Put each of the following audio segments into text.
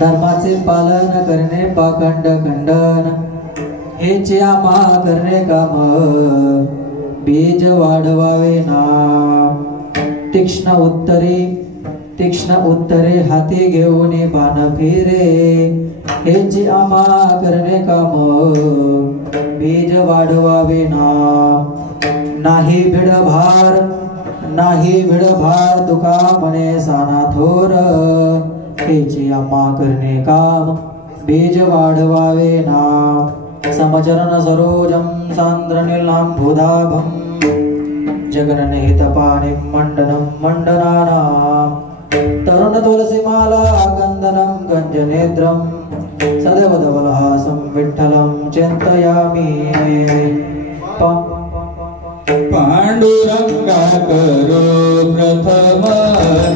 धर्माचे पालन करणे पाखंड खंडन हेचे आम्हा करणे काम बीज वाढवावे नाम तीक्ष्ण उत्तरे हाती घेऊन बाण फिरे हेचे आम्हा करणे काम बीज वाढवावे नाम नाही भिडभार तुका म्हणे साना थोर हेचे आम्हा करणे काम बीज वाढवावे नाम समचरण सरोजम सांद्र नीलांबुधाभम जगन्निहितपाणिं मंडनं मंडनानां तरुण तुलसीमाला गंधनं गंजनेत्रं सदैव धवलहासं विठ्ठलं चिन्तयामि पांडुरंगा करो प्रथम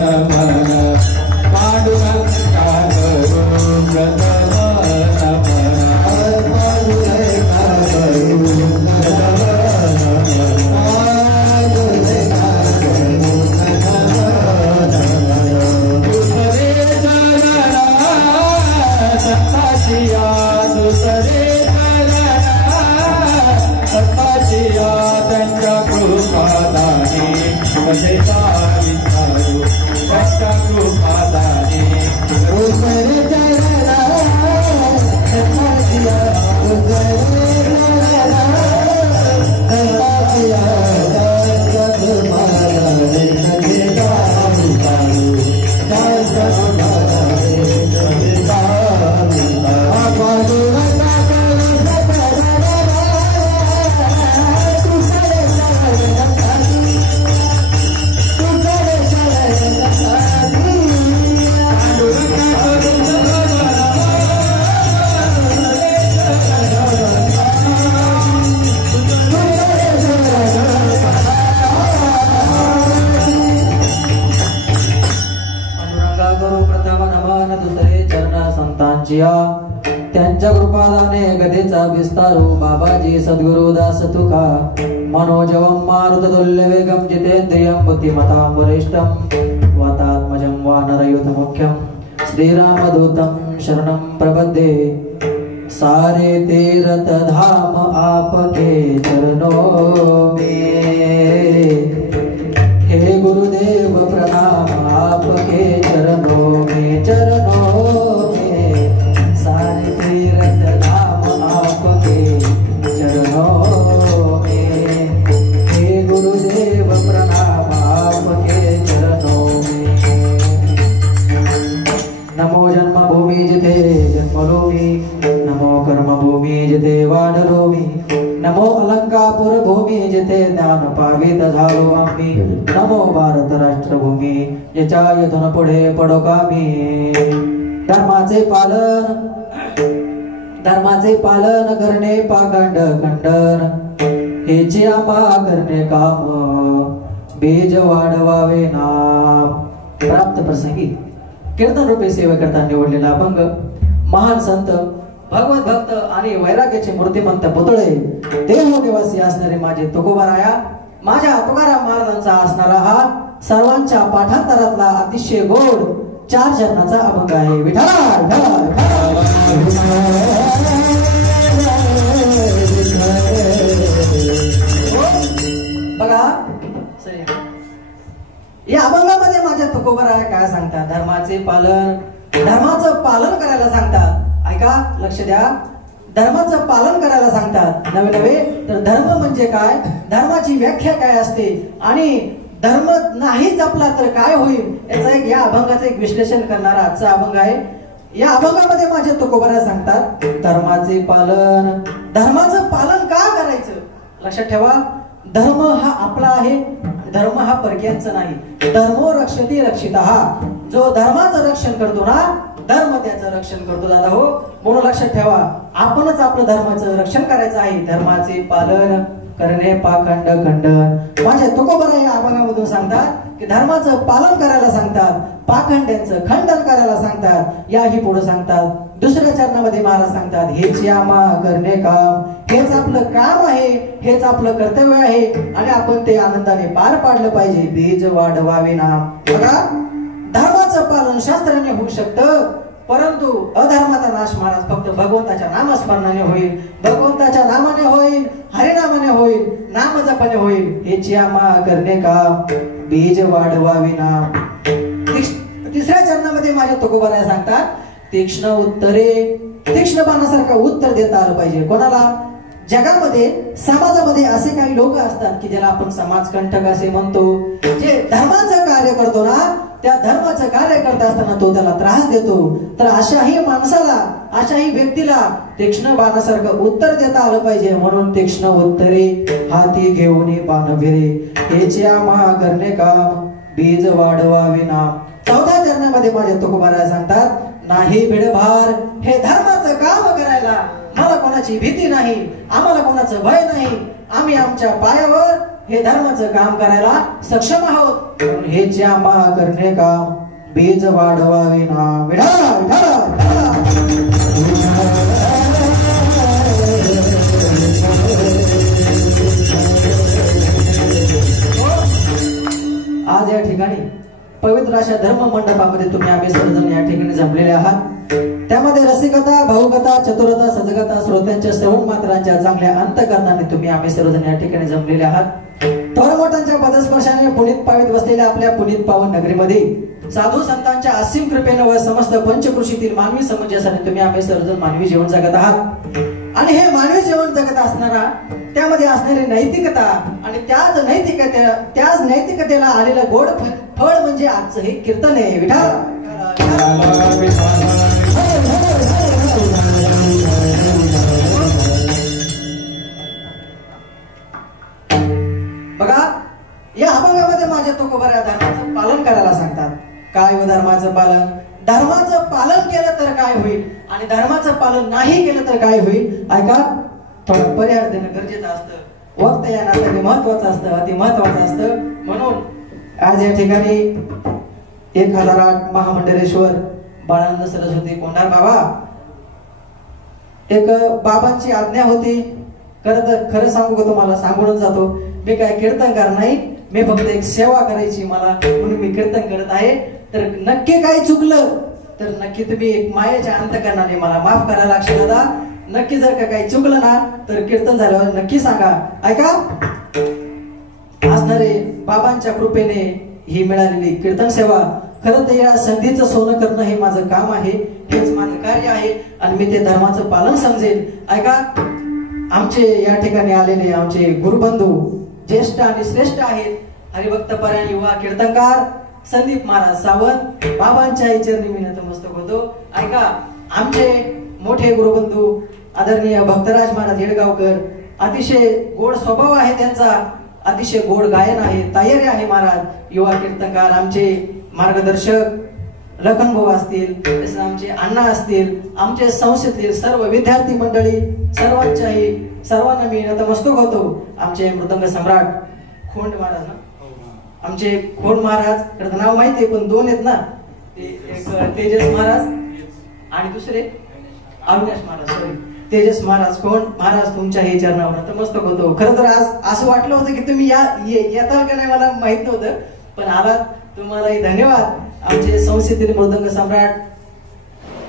नमन पांडुरंगा करो प्रथम त्यांच्या कृपादाने गदेचा विस्तारो बाबाजी सद्गुरुदास तुका मनोजवं मारुततुल्य वेगं जितेन्द्रियं बुद्धिमतां वरिष्ठं वातात्मजं वानरयुतमुख्यं श्रीरामदूतं शरणं प्रपद्ये सारे तीर्थ धाम आपके चरणों में हे गुरुदेव प्रणाम आपके चरणों में सारे तीर्थ धाम आपके चरणों में हे गुरुदेव प्रणाम आपके चरणों में नमो जन्मभूमि जिते जन्मभूमि नमो कर्मभूमि जिते वाढरोमी नमो अलंकापुर भूमी जिथे ज्ञान पावित झालो आम्ही नमो भारत राष्ट्रभूमी ज्याच्या इथून पुढे पडो कामी धर्माचे पालन करणे पाखंड खंडन हेचे आम्हा करणे काम बीज वाढवावे नाम प्राप्त प्रसंगी कीर्तन रूपे सेवा करता निवडलेला अभंग महान संत भगवत भक्त आणि वैराग्याचे मूर्तिमंत पुतळे देव निवासी असणारे माझे तुकोबाराया माझ्या तुकाराम महाराजांचा असणारा हा सर्वांच्या पाठांतरातला अतिशय गोड 4 चरणाचा अभंग आहे विठ्ठल बघा या अभंगामध्ये माझ्या तुकोबाराया काय सांगतात धर्माचं पालन करायला सांगतात ऐका लक्ष द्या धर्माचं पालन करायला सांगतात नवे तर धर्म म्हणजे काय धर्माची व्याख्या काय असते आणि धर्म नाही जपला तर काय होईल याचा या अभंगाचं एक विश्लेषण करणारा आजचा अभंग आहे या अभंगामध्ये माझे तुकोबाराया सांगतात धर्माचं पालन का करायचं लक्षात ठेवा धर्म हा आपला आहे धर्म हा परक्यांचा नाही धर्मो रक्षती रक्षितः जो धर्माचं रक्षण करतो ना धर्म त्याचं रक्षण करतो दादा हो म्हणून लक्षात ठेवा आपणच आपलं धर्माचं रक्षण करायचं आहे धर्माचे पालन करणे पाखंड खंडन माझे तुकोबाराया या अभंगामधून सांगतात की धर्माचं पालन करायला सांगतात पाखंड्यांचं खंडन करायला सांगतात याही पुढे सांगतात दुसऱ्या चरणामध्ये महाराज सांगतात हेच आम्हा करणे काम हेच आपलं काम आहे हेच आपलं कर्तव्य आहे आणि आपण ते आनंदाने पार पाडलं पाहिजे बीज वाढवावे नाम बघा धर्माचं पालन शास्त्राने होऊ शकतं परंतु अधर्माचा नाश महाराज फक्त भगवंताच्या नामस्मरणाने होईल, भगवंताच्या नामाने होईल, हरिनामाने होईल, नाम जपाने होईल. हेची आम्हा करणे का बीज वाढवाविना. तिसऱ्या चरणामध्ये माझ्या तुकोबाराया सांगतात, तीक्ष्ण उत्तरे, तीक्ष्ण बाणासारखं उत्तर देता आलं पाहिजे. कोणाला? जगामध्ये समाजामध्ये असे काही लोक असतात की ज्याला आपण समाजकंटक असे म्हणतो, जे धर्माचं कार्य करतो ना, त्या धर्माचं कार्य करत असताना तो त्याला त्रास देतो. तर अशाही माणसाला, अशाही व्यक्तीला तीक्ष्ण बाणासारखं उत्तर देता आलं पाहिजे. म्हणून तीक्ष्ण उत्तरे हाती घेऊन बाण फिरे, हेच्या महा करणे काम बीज वाढवाविना. चौथ्या चरणामध्ये माझ्या तुकोबाराया सांगतात, नाही भिडभार, हे धर्माचं काम करायला मला कोणाची भीती नाही, आम्हाला कोणाचं भय नाही. आम्ही आमच्या पायावर हे धर्माचं काम करायला सक्षम आहोत. हे ज्या महा करणे काम बीज वाढवाविना. विठा विठा आज या ठिकाणी पवित्र अशा धर्म मंडपामध्ये तुम्ही आम्ही सर्वजण या ठिकाणी जमलेले आहात. त्यामध्ये रसिकता, भावुकता, चतुरता, सजगता, श्रोत्यांच्या श्रवण मात्रांच्या चांगल्या अंतकरणाने तुम्ही आम्ही सर्वजण या ठिकाणी जमलेले आहात. थोरमोठ्यांच्या पदस्पर्शाने पुनीत पावित बसलेल्या आपल्या पुनीत पावन नगरीमध्ये साधू संतांच्या असीम कृपेने व समस्त पंचकृषीतील मानवी समाजासाठी तुम्ही आम्ही सर्वजण मानवी जीवन जगत आहात. आणि हे मानवी जीवन जगत असणारा, त्यामध्ये असणारी नैतिकता आणि त्याच नैतिकतेला आलेलं गोड फळ म्हणजे आजचं हे कीर्तन आहे. विठा बघा, या अभंगामध्ये माझ्या तुकोबाराया धर्माचं पालन करायला सांगतात. काय हो धर्माचं पालन? धर्माचं पालन केलं तर काय होईल आणि धर्माचं पालन नाही केलं तर काय होईल? ऐका, थोडं पर्याय देणं गरजेचं असतं. वक्त या नात्याने महत्वाचं असतं, अति महत्वाचं असतं. म्हणून आज या ठिकाणी 1008 महामंडलेश्वर बाळानंद सरस्वती कोंढार बाबा, एक बाबांची आज्ञा होती. खरं सांगू का तुम्हाला, सांगूनच जातो, मी काय कीर्तनकार नाही, मी फक्त एक सेवा करायची मला, म्हणून मी कीर्तन करत आहे. तर नक्की काही चुकलं तर नक्की तुम्ही एक मायेच्या अंतकरणाने मला माफ करायला लागशील दादा. नक्की जर का काही चुकलं ना तर कीर्तन झाल्यावर नक्की सांगा. ऐका, असणारे बाबांच्या कृपेने ही मिळालेली कीर्तन सेवा, खरं तर या संधीचं सोनं करणं हे माझं काम आहे, हेच माझं कार्य आहे आणि मी ते धर्माचं पालन समजेल. ऐका, आमचे या ठिकाणी आलेले आमचे गुरुबंधू ज्येष्ठ आणि श्रेष्ठ आहेत, हरिभक्तपरायण युवा कीर्तनकार संदीप महाराज सावंत, बाबांच्या चरणी मी नतमस्तक होतो. ऐका, आमचे मोठे गुरुबंधू आदरणीय भक्तराज महाराज येडगावकर, अतिशय गोड स्वभाव आहे त्यांचा, अतिशय गोड गायन आहे, तयारी आहे महाराज. युवा कीर्तनकार आमचे मार्गदर्शक लखन भाऊ असतील, तसेच आमचे अण्णा असतील, आमचे संस्थेतील सर्व विद्यार्थी मंडळी, सर्वांना मी नतमस्तक होतो. आमचे मृदंग सम्राट खोंड महाराज ना, आमचे खोंड महाराज, नाव माहिती पण दोन आहेत ना, एक तेजस महाराज आणि दुसरे अविनाश महाराज, सॉरी तेजस महाराज. खोंड महाराज, तुमच्या हे चरणावर नतमस्तक होतो. खरं तर आज असं वाटलं होतं की तुम्ही येताल का नाही मला माहित नव्हतं, पण आलात, तुम्हालाही धन्यवाद. आमचे संस्थेतील मृदंग सम्राट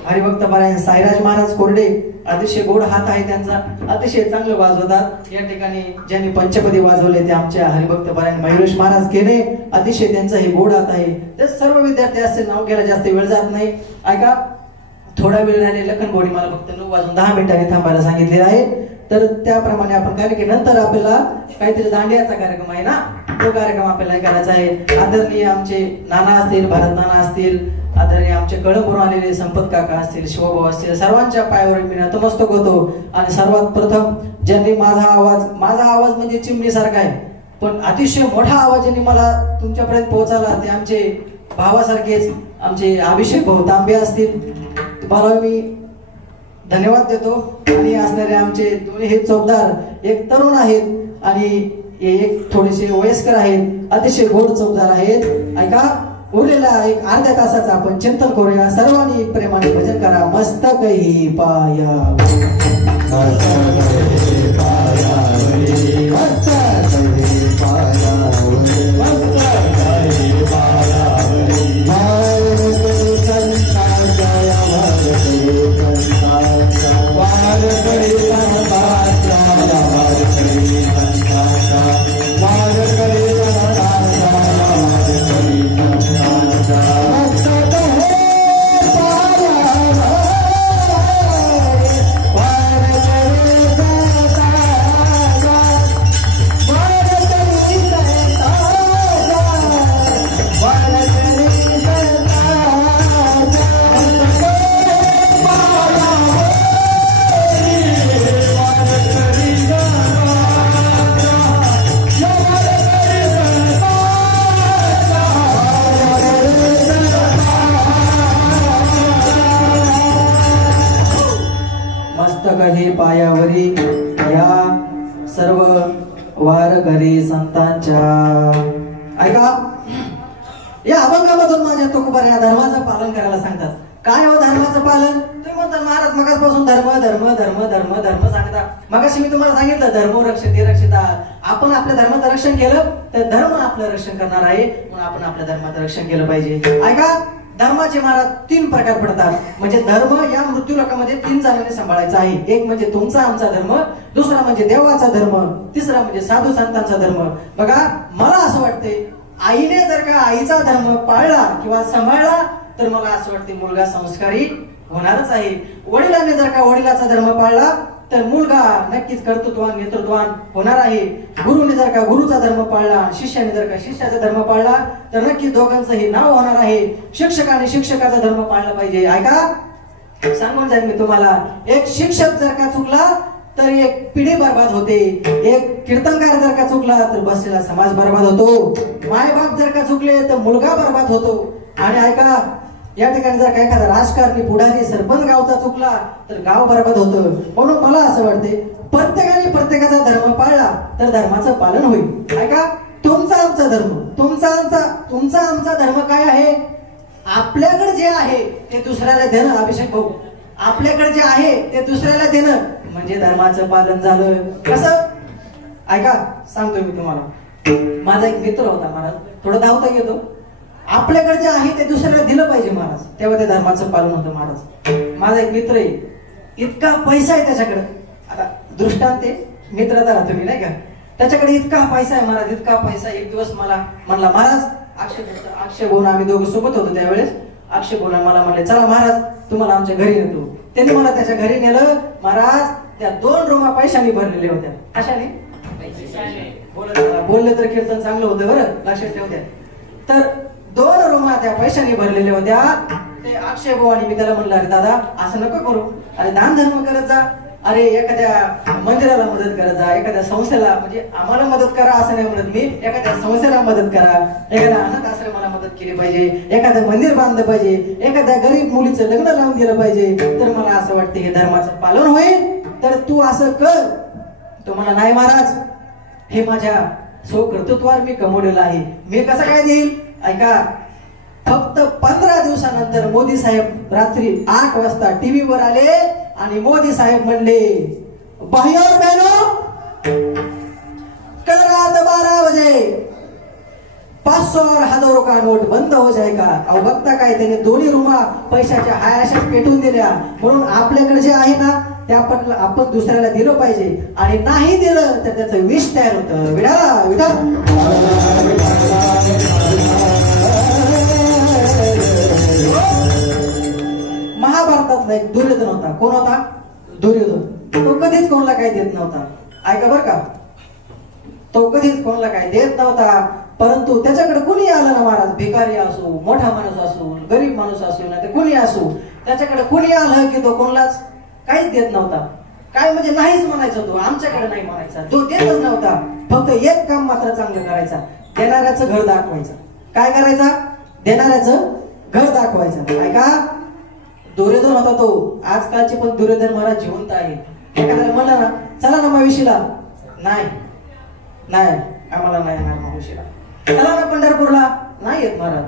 हरिभक्तपरायण साईराज महाराज कोरडे, अतिशय गोड हात आहे त्यांचा, अतिशय चांगलं वाजवतात. या ठिकाणी ज्यांनी पंचपदी वाजवले ते आमच्या हरिभक्तपरायण मयुरेश महाराज केने, अतिशय त्यांचा हे गोड हात आहे. ते सर्व विद्यार्थी असते, नाव घ्यायला जास्त वेळ जात नाही. ऐका, थोडा वेळ राहिले लखन बोडी मला फक्त 9 वाजून 10 मिनिटांनी थांबायला सांगितलेलं आहे. तर त्याप्रमाणे आपण काय की नंतर आपल्याला काहीतरी दांडियाचा कार्यक्रम आहे ना, तो कार्यक्रम आपल्याला करायचा आहे. आदरणीय आमचे नाना असतील, भारत नाना असतील, आदरणीय आमचे कळंबरून आलेले संपत काका असतील, शिवभाऊ असतील, सर्वांच्या पायावर मी नतमस्तक होतो. आणि सर्वात प्रथम ज्यांनी माझा आवाज म्हणजे चिमणीसारखा आहे, पण अतिशय मोठा आवाज ज्यांनी मला तुमच्यापर्यंत पोहोचवला ते आमचे भावासारखेच आमचे अभिषेक भाऊ तांबे असतील, तुम्हाला मी धन्यवाद देतो. आणि असणारे आमचे दोन्ही हे चौकदार, एक तरुण आहेत आणि एक थोडेसे वयस्कर आहेत, अतिशय गोड चौकदार आहेत. ऐका, उरलेला एक अर्ध्या तासाचा आपण चिंतन करूया. सर्वांनी प्रेमाने भजन करा. मस्तकही पाया जय कधी पायावरी या सर्व वारकरी संतांच्या. ऐका, या अभंगामधून माझ्या तुकोबा या धर्माचं पालन करायला सांगतात. काय हो धर्माचं पालन? तुम्ही म्हणता महाराज मगासपासून धर्म धर्म धर्म धर्म धर्म सांगता. मगाशी मी तुम्हाला सांगितलं धर्म रक्षते रक्षिता. आपण आपल्या धर्माचं रक्षण केलं तर धर्म आपलं रक्षण करणार आहे, म्हणून आपण आपल्या धर्माचं रक्षण केलं पाहिजे. ऐका, धर्माचे महाराज 3 प्रकार पडतात. म्हणजे धर्म या मृत्यू लोकांमध्ये 3 जणांनी सांभाळायचा आहे. एक म्हणजे तुमचा आमचा धर्म, दुसरा म्हणजे देवाचा धर्म, तिसरा म्हणजे साधू संतांचा धर्म. बघा, मला असं वाटतंय आईने जर का आईचा धर्म पाळला किंवा सांभाळला तर मला असं वाटते मुलगा संस्कारी होणारच आहे. वडिलांनी जर का वडिलाचा धर्म पाळला तर मुलगा नक्कीच कर्तृत्वान नेतृत्वान होणार आहे. गुरुने जर का गुरुचा धर्म पाळला, शिष्याने जर का शिष्याचा धर्म पाळला तर नक्की दोघांचंही नाव होणार आहे. शिक्षकाने शिक्षकाचा धर्म पाळला पाहिजे. ऐका, सांगून जाईल मी तुम्हाला, एक शिक्षक जर का चुकला तर एक पिढी बर्बाद होते. एक कीर्तनकार जर का चुकला तर बसलेला समाज बर्बाद होतो. मायबाप जर का चुकले तर मुलगा बर्बाद होतो. आणि ऐका, या ठिकाणी जर का एखादा राजकारणी पुढारी सरपंच गावचा चुकला तर गाव बर्बाद होतं. म्हणून मला असं वाटते प्रत्येकाने प्रत्येकाचा धर्म पाळला तर धर्माचं पालन होईल. ऐका, तुमचा आमचा धर्म, तुमचा आमचा धर्म काय आहे? आपल्याकडे जे आहे ते दुसऱ्याला देणं. अभिषेक भाऊ, आपल्याकडे जे आहे ते दुसऱ्याला देणं म्हणजे धर्माचं पालन झालं. कसं? ऐका, सांगतोय मी तुम्हाला. माझा एक मित्र होता महाराज, थोडं धावता येतो. आपल्याकडे जे आहे ते दुसऱ्याला दिलं पाहिजे महाराज, तेव्हा ते धर्माचं पालन होतं महाराज. माझा एक मित्र आहे, इतका पैसा आहे त्याच्याकडे. आता दृष्टांत मित्रता राहतो मी, नाही का? त्याच्याकडे इतका पैसा आहे महाराज, इतका पैसा. एक दिवस मला म्हणला, महाराज अक्षय बोन, आम्ही दोघं सोबत होतो त्यावेळेस. अक्षय बोन मला म्हणले, चला महाराज तुम्हाला आमच्या घरी नेतो. त्यांनी मला त्याच्या घरी नेलं. महाराज त्या 2 रूमा पैशाने भरलेल्या होत्या. कशाने? बोलले तर कीर्तन चांगलं होतं बरं, लक्षात ठेवत्या. तर 2 रूमा त्या पैशाने भरलेल्या होत्या. ते अक्षय भाऊ आणि मी त्याला म्हणलं, अरे दादा असं नको करू, अरे दान धर्म करत जा, अरे एखाद्या मंदिराला मदत करत जा, एखाद्या संस्थेला, म्हणजे आम्हाला मदत करा असं नाही म्हणत मी, एखाद्या संस्थेला मदत करा, एखाद्या अनाथ आश्रमाला मदत केली पाहिजे, एखादं मंदिर बांधलं पाहिजे, एखाद्या गरीब मुलीचं लग्न लावून दिलं पाहिजे. तर मला असं वाटतं हे धर्माचं पालन होईल. तर तू असं कर. तो मला, नाही महाराज, हे माझ्या स्वकर्तृत्वावर मी कमवलेलं आहे, मी कसं काय देईल? ऐका, फक्त 15 दिवसानंतर मोदी साहेब रात्री 8 वाजता टीव्ही वर आले आणि मोदी साहेब म्हणले, भाई और बहनों, कल रात 12 बजे 500 और 1000 का नोट बंद हो जाएगा. अहो बघता काय, त्याने 2 रूमा पैशाच्या हायाशात पेटून दिल्या. म्हणून आपल्याकडे जे आहे ना ते आपण दुसऱ्याला दिलं पाहिजे. आणि नाही दिलं तर त्याचं विष तयार होतं. विडाला विडा. महाभारतातला एक दुर्योधन होता. कोण होता? दुर्योधन. तो कधीच कोणाला काही देत नव्हता. ऐका बर का, तो कधीच कोणाला काही देत नव्हता. परंतु त्याच्याकडे कुणी आलं ना महाराज, भिकारी असो, मोठा माणूस असो, गरीब माणूस असो, ना ते कुणी असो, त्याच्याकडे कुणी आलं की तो कोणालाच काहीच देत नव्हता. काय म्हणजे नाहीच म्हणायचा, तो आमच्याकडे नाही म्हणायचा, तो देतच नव्हता. फक्त एक काम मात्र चांगलं करायचा, देणाऱ्याचं घर दाखवायचं. काय करायचा? देणाऱ्याचं घर दाखवायचं. ऐका, दुर्योधन होता तो. आजकालचे पण दुर्योधन महाराज जिवंत आहे. एखाद्याला म्हणलं ना, चला ना मावशीला, नाही नाही आम्हाला नाही येणार मावशीला. चला ना पंढरपूरला, नाही येत महाराज.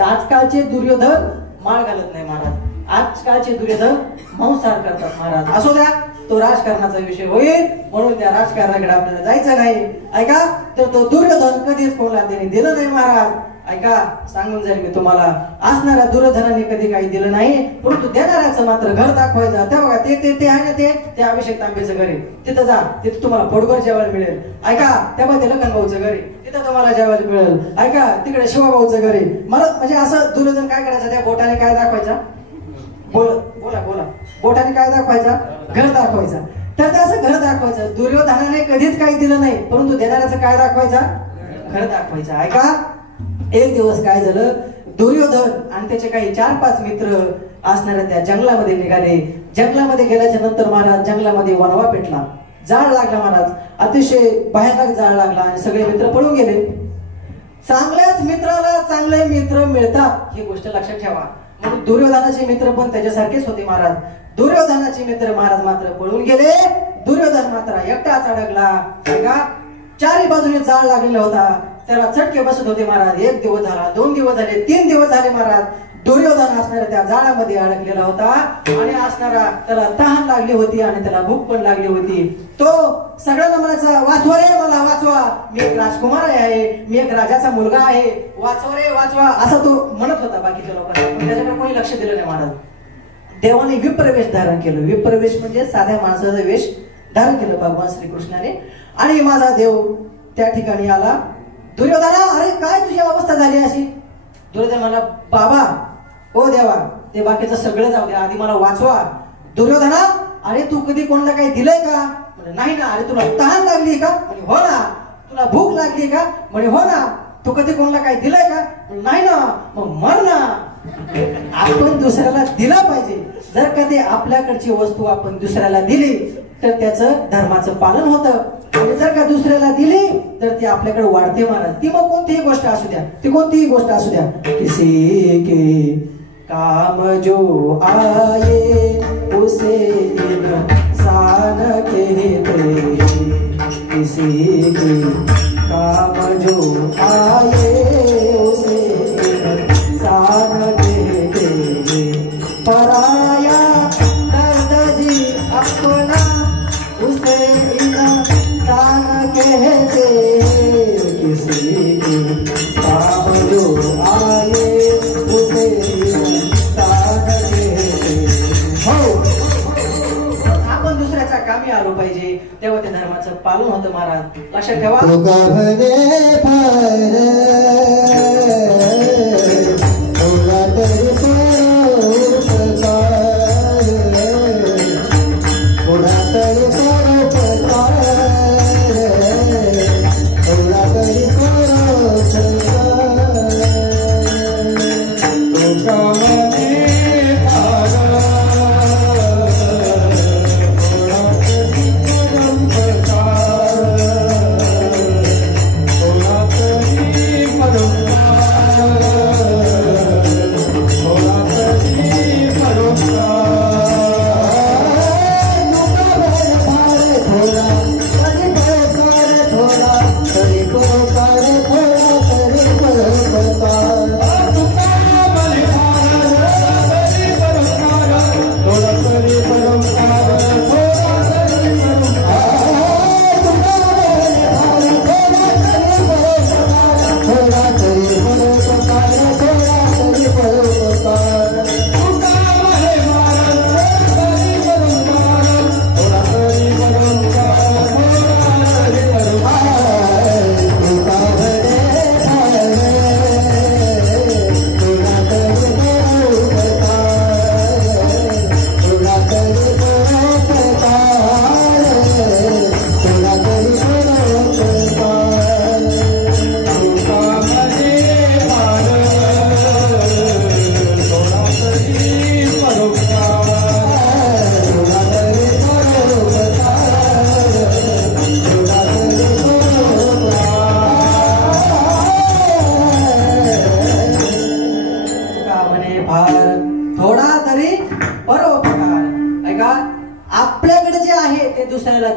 आजकालचे दुर्योधन माळ घालत नाही महाराज. आजकालचे दुर्योधन मांसाहार करतात महाराज. असू द्या, तो राजकारणाचा विषय होईल, म्हणून त्या राजकारणाकडे आपल्याला जायचं नाही. ऐका, तर तो दुर्योधन कधीच कोणाला त्यांनी दिलं नाही महाराज. ऐका, सांगून जाईल मी तुम्हाला, असणाऱ्या दुर्योधनाने कधी काही दिलं नाही, परंतु देणाऱ्याचं मात्र घर दाखवायचं. त्या बघा ते आहे ना, ते अभिषेक तांबेचं घर आहे. तिथं जा, तिथं तुम्हाला पोटभर जेवायला मिळेल. ऐका, तेव्हा ते लखन भाऊचं घर आहे, तिथं तुम्हाला जेवायला मिळेल. ऐका, तिकडे शिवभाऊचं घर आहे. मला म्हणजे असं दुर्योधन काय करायचं, त्या बोटाने काय दाखवायचा? बोला बोटाने काय दाखवायचा? घर दाखवायचा. तर त्याचं घर दाखवायचं. दुर्योधनाने कधीच काही दिलं नाही, परंतु देणाऱ्याचं काय दाखवायचा? घर दाखवायचं. ऐका, एक दिवस काय झालं, दुर्योधन आणि त्याचे काही 4-5 मित्र असणाऱ्या त्या जंगलामध्ये निघाले. जंगलामध्ये गेल्याच्या नंतर महाराज जंगलामध्ये वणवा पेटला, जाळ लागला महाराज, अतिशय भयानक जाळ लागला आणि सगळे मित्र पळून गेले. चांगल्याच मित्राला चांगले मित्र मिळतात, ही गोष्ट लक्षात ठेवा. म्हणून दुर्योधनाचे मित्र पण त्याच्यासारखेच होते महाराज. दुर्योधनाचे मित्र महाराज मात्र पळून गेले. दुर्योधन मात्र एकटाच अडकला. का चारी बाजूने जाळ लागलेला होता. त्याला चटके बसत होते महाराज. 1 दिवस झाला, 2 दिवस झाले, 3 दिवस झाले महाराज. दुर्योधन असणाऱ्या त्या जाळामध्ये अडकलेला होता आणि असणारा त्याला तहान लागली होती आणि त्याला भूक पण लागली होती. तो सगळ्यांना म्हणायचा, वाचवा रे मला, वाचवा, मी एक राजकुमार आहे, मी एक राजाचा मुलगा आहे, वाचवा रे वाचवा, असा तो म्हणत होता बाकीच्या लोकांना. पण त्याच्याकडे कोणी लक्ष दिलं नाही महाराज. देवाने विप्रवेश धारण केलं. विप्रवेश म्हणजे साध्या माणसाचा वेश धारण केलं भगवान श्रीकृष्णाने. आणि माझा देव त्या ठिकाणी आला. दुर्योधना, अरे काय तुझी अवस्था झाली अशी? दुर्योधन म्हणला, बाबा ओ देवा, ते बाकीचं सगळं जाऊ दे, आधी मला वाचवा. दुर्योधना, अरे तू कधी कोणाला काही दिलंय का? म्हणजे नाही ना. अरे तुला तहान लागली का? म्हणजे हो ना. तुला भूक लागली का? म्हणजे हो ना. तू कधी कोणाला काही दिलंय का? नाही ना. मग मर ना. आपण दुसऱ्याला दिला पाहिजे. जर का ते आपल्याकडची वस्तू आपण दुसऱ्याला दिली तर त्याचं धर्माचं पालन होतं. आणि जर का दुसऱ्याला दिली तर ती आपल्याकडे वाढते महाराज. ती मग कोणतीही गोष्ट असू द्या, ती कोणतीही गोष्ट असू द्या. किसी के काम जो आये उसे इंसान कहते. किसी के काम जो आये उसे इंसान कहते. पराया दर्द जी अपना उसे इंसान कहते. किसी के काम जो आए उसे इंसान कहते. हो, आपण दुसऱ्याच्या कामी आलो पाहिजे, तेव्हा त्या धर्माचं पालन होतं महाराज. लक्षात ठेवा.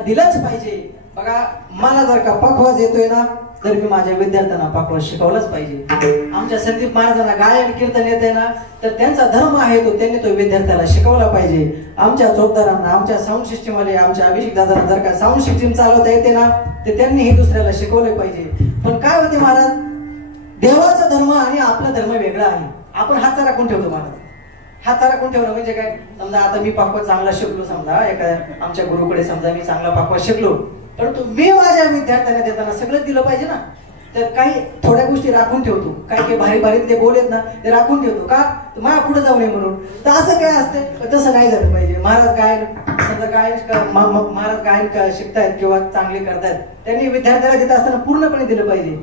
दिलंच पाहिजे. बघा, मला जर का पखवाज येतोय ना तर मी माझ्या विद्यार्थ्यांना पखवाज शिकवलंच पाहिजे. आमच्या संदीप महाराजांना गायन कीर्तन येते ना तर त्यांचा धर्म आहे तो, त्यांनी तो विद्यार्थ्याला शिकवला पाहिजे. आमच्या चौकदारांना, आमच्या साऊंड सिस्टीम वाले, आमच्या अभिषेक दादांना जर का साऊंड सिस्टीम चालवता येते ना तर त्यांनी हे दुसऱ्याला शिकवले पाहिजे. पण काय होते महाराज, देवाचा धर्म आणि आपला धर्म वेगळा आहे. आपण हात राखून ठेवतो महाराज. हात राखून ठेवणं म्हणजे काय, समजा आता मी पक्वाज चांगला शिकलो, समजा एका आमच्या गुरुकडे समजा मी चांगला पक्वाज शिकलो, परंतु मी माझ्या विद्यार्थ्यांना देताना सगळं दिलं पाहिजे ना. तर काही थोड्या गोष्टी राखून ठेवतो, काही भारी भारी ते बोलेत ना ते राखून ठेवतो का, माझ्या पुढे जाऊ नये म्हणून. तर असं काय असतं, तसं नाही झालं पाहिजे. महाराज गायन समजा महाराज गायन शिकतायत किंवा चांगले करतायत, त्यांनी विद्यार्थ्याला देत असताना पूर्णपणे दिलं पाहिजे.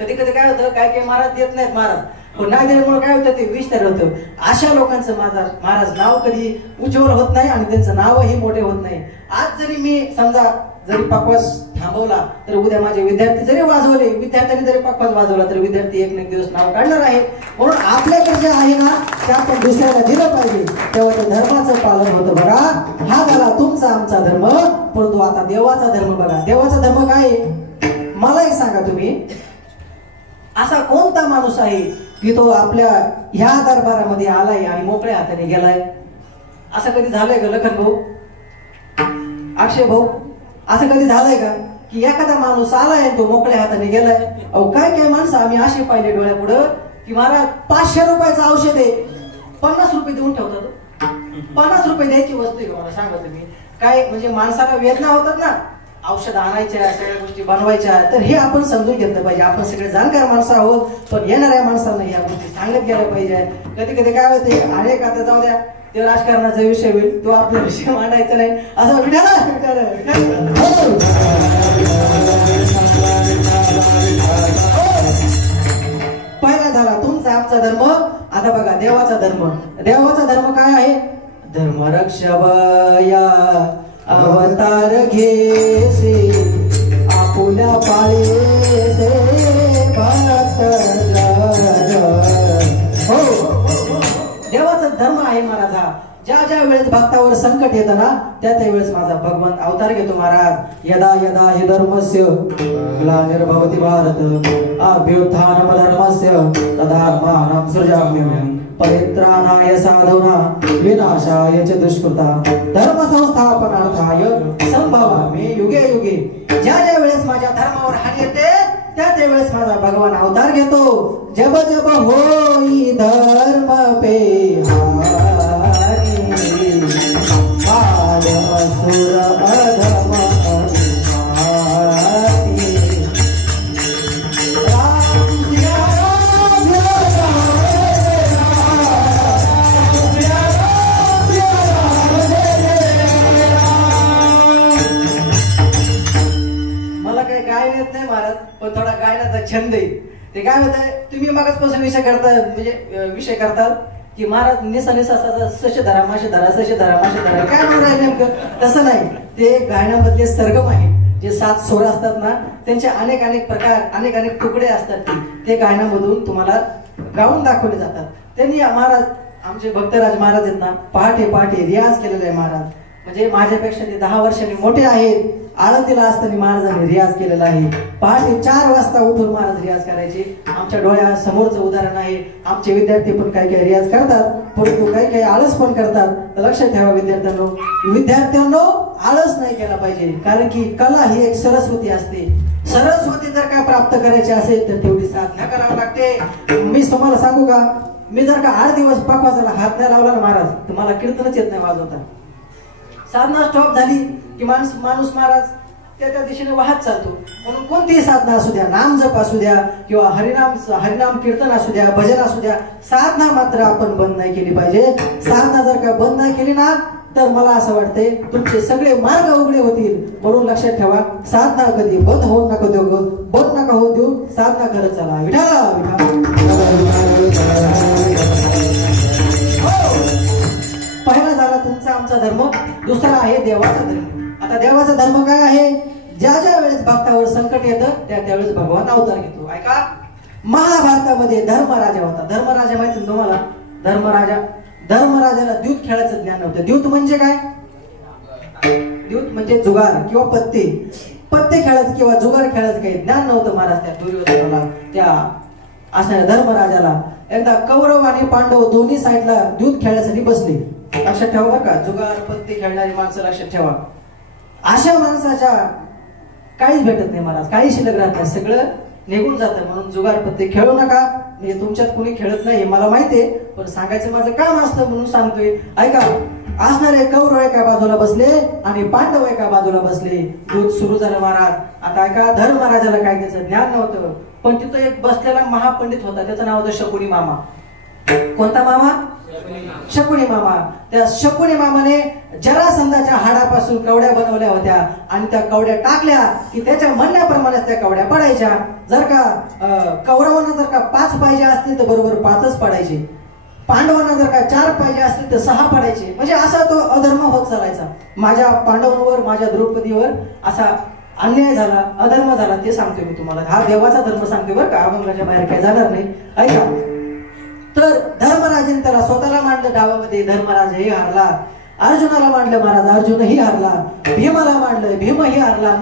कधी कधी काय होतं, काय महाराज देत नाहीत महाराज, पण नाही दिल्यामुळे काय होतं ते विष तयार होतं. अशा लोकांचं महाराज नाव कधी उज्ज्वल होत नाही आणि त्यांचं नावही मोठे होत नाही. आज जरी मी समजा जरी पकवास थांबवला तर उद्या माझे विद्यार्थी जरी वाजवले, विद्यार्थ्यांनी जरी पकवास वाजवला तर विद्यार्थी एक ना एक दिवस नाव काढणार आहे. म्हणून आपल्याकडे जे आहे ना ते आपण दुसऱ्याला दिलं पाहिजे, तेव्हा ते धर्माचं पालन होतं. बघा, हा झाला तुमचा आमचा धर्म. परंतु आता देवाचा धर्म बघा. देवाचा धर्म काय आहे मला एक सांगा तुम्ही. असा कोणता माणूस आहे की तो आपल्या ह्या दरबारामध्ये आलाय आणि मोकळ्या हाताने गेलाय? असं कधी झालंय का लखन भाऊ, अक्षय भाऊ? असं कधी झालंय का की एखादा माणूस आलाय तो मोकळ्या हाताने गेलाय? अहो काय काय माणसं आम्ही असे पाहिले डोळ्यापुढं की महाराज 500 रुपयाचं औषध आहे 50 रुपये देऊन ठेवतात. 50 रुपये द्यायची वस्तू आहे मला सांगा तुम्ही. काय म्हणजे माणसाला वेदना होतात ना, औषध आणायच्या, सगळ्या गोष्टी बनवायच्या. तर हे आपण समजून घेतलं पाहिजे. आपण सगळे जाणकार माणसं आहोत, पण येणाऱ्या माणसांना या गोष्टी सांगत गेल्या पाहिजे. कधी कधी काय होते, अनेक आता जाऊ द्या, ते राजकारणाचा विषय होईल, तो आपला विषय मांडायचा नाही. असं पहिला झाला तुमचा आमचा धर्म. आता बघा देवाचा धर्म. देवाचा धर्म काय आहे? धर्म रक्षावया अवतार घेसे आपुल्या पाळेसे भक्त हो. देवाचा धर्म आहे महाराज हा. ज्या ज्या वेळेस भक्तावर संकट येतं ना त्या वेळेस माझा भगवंत अवतार घेतो महाराज. यदा यदा हि धर्मस्य ग्लानिर्भवति भारत अभ्युत्थानम धर्मस्य तदात्मानं सृजाम्यहम् परित्राणाय साधूनां विनाशाय च दुष्कृता धर्म संस्थापनार्थाय संभवामि युगे युगे. ज्या ज्या वेळेस माझ्या धर्मावर हानी येते त्या वेळेस माझा भगवान अवतार घेतो. जब जब होई धर्म पे हानी असुर अधम महाराज, पण थोडा गायनाचा छंद आहे. ते काय होत आहे, तुम्ही मागासपासून विषय करता म्हणजे विषय करतात की महाराज निसा निसा सश धरा मासे धरा सश धरा मासे धरा. काय म्हणून नेमकं तसं नाही. ते गायनामधले सरगम आहे, जे 7 स्वर असतात ना त्यांचे अनेक अनेक प्रकार, अनेक अनेक तुकडे असतात. ते गायनामधून तुम्हाला गाऊन दाखवले जातात. त्यांनी महाराज आमचे भक्तराज महाराज आहेत ना पहाटे पहाटे रियाज केलेला आहे महाराज. म्हणजे माझ्यापेक्षा ते 10 वर्षांनी मोठे आहेत. आळंदीला असताना महाराजांनी रियाज केलेला आहे. पहाटे 4 वाजता उठून महाराज रियाज करायचे. आमच्या डोळ्या समोरचं उदाहरण आहे. आमचे विद्यार्थी पण काही काही रियाज करतात, परंतु काही काही आळस पण करतात. तर लक्षात ठेवा विद्यार्थ्यांनो आळस नाही केला पाहिजे. कारण की कला ही एक सरस्वती असते. सरस्वती जर काय प्राप्त करायची असेल तर तेवढी साधना करावी लागते. मी तुम्हाला सांगू का, मी जर का 8 दिवस पकवासाला हात नाही लावला ना महाराज तर मला कीर्तनच येत नाही वाजवता. साधना स्टॉप झाली की माणूस महाराज त्या दिशेने वाहत चालतो. म्हणून कोणतीही साधना असू द्या, नाम जप असू द्या किंवा हरिनाम कीर्तन असू द्या, भजन असू द्या, साधना मात्र आपण बंद नाही केली पाहिजे. साधना जर का बंद नाही केली ना तर मला असं वाटतंय तुमचे सगळे मार्ग उघडे होतील. म्हणून लक्षात ठेवा, साधना कधी बंद होऊ नका देऊ, साधना करत चला. पहिला झाला तुमचा आमचा धर्म. दुसरा आहे देवाचा धर्म. आता देवाचा धर्म काय आहे? ज्या ज्या वेळेस भक्तावर संकट येतं त्या वेळेस भगवान अवतार घेतो. ऐका, महाभारतामध्ये धर्मराजा होता. धर्मराजा माहिती तुम्हाला? धर्मराजाला द्यूत खेळायचं ज्ञान नव्हतं. द्यूत म्हणजे काय? द्यूत म्हणजे जुगार किंवा पत्ते खेळायचं किंवा जुगार खेळायचं काही ज्ञान नव्हतं महाराज त्या दुर्योधनाला, त्या असणाऱ्या धर्मराजाला. एकदा कौरव आणि पांडव दोन्ही साईडला द्यूत खेळण्यासाठी बसले. लक्षात ठेवा बरं का, जुगार पत्ते खेळणारी माणसं लक्षात ठेवा. अशा माणसाच्या काहीच भेटत नाही महाराज, काही शिल्लक राहत नाही, सगळं निघून जातं. म्हणून जुगार पत्ते खेळू नका. म्हणजे तुमच्यात कुणी खेळत नाही मला माहितीये, पण सांगायचं माझं काम असतं म्हणून सांगतोय. ऐका, असणारे कौरव एका बाजूला बसले आणि पांडव एका बाजूला बसले. दूध सुरू झालं महाराज. आता ऐका, धर्मराजाला काय त्याचं ज्ञान नव्हतं, पण तिथं एक बसलेला महापंडित होता, त्याचं नाव होतं शकुनी मामा. कोणता मामा? शकुनी मामा. त्या शकुनी मामाने जरासंधाच्या हाडापासून कवड्या बनवल्या होत्या आणि त्या कवड्या टाकल्या की त्याच्या म्हणण्याप्रमाणेच त्या कवड्या पडायच्या. जर का कौरवांना जर का 5 पाहिजे असतील तर बरोबर 5च पडायचे. पांडवांना जर का 4 पाहिजे असतील तर 6 पडायचे. म्हणजे असा तो अधर्म होत चालायचा. माझ्या पांडवांवर माझ्या द्रौपदीवर असा अन्याय झाला, अधर्म झाला. ते सांगतोय मी तुम्हाला. हा देवाचा धर्म सांगतोय बरं का, अभंगाच्या बाहेर काय जाणार नाही. ऐका. तर धर्मराजाने त्याला स्वतःला मांडलं डावामध्ये. धर्मराजही हारला. अर्जुनाला मांडलं महाराज, अर्जुनही हारला. भीमाला मांडलं, भीमही हारला.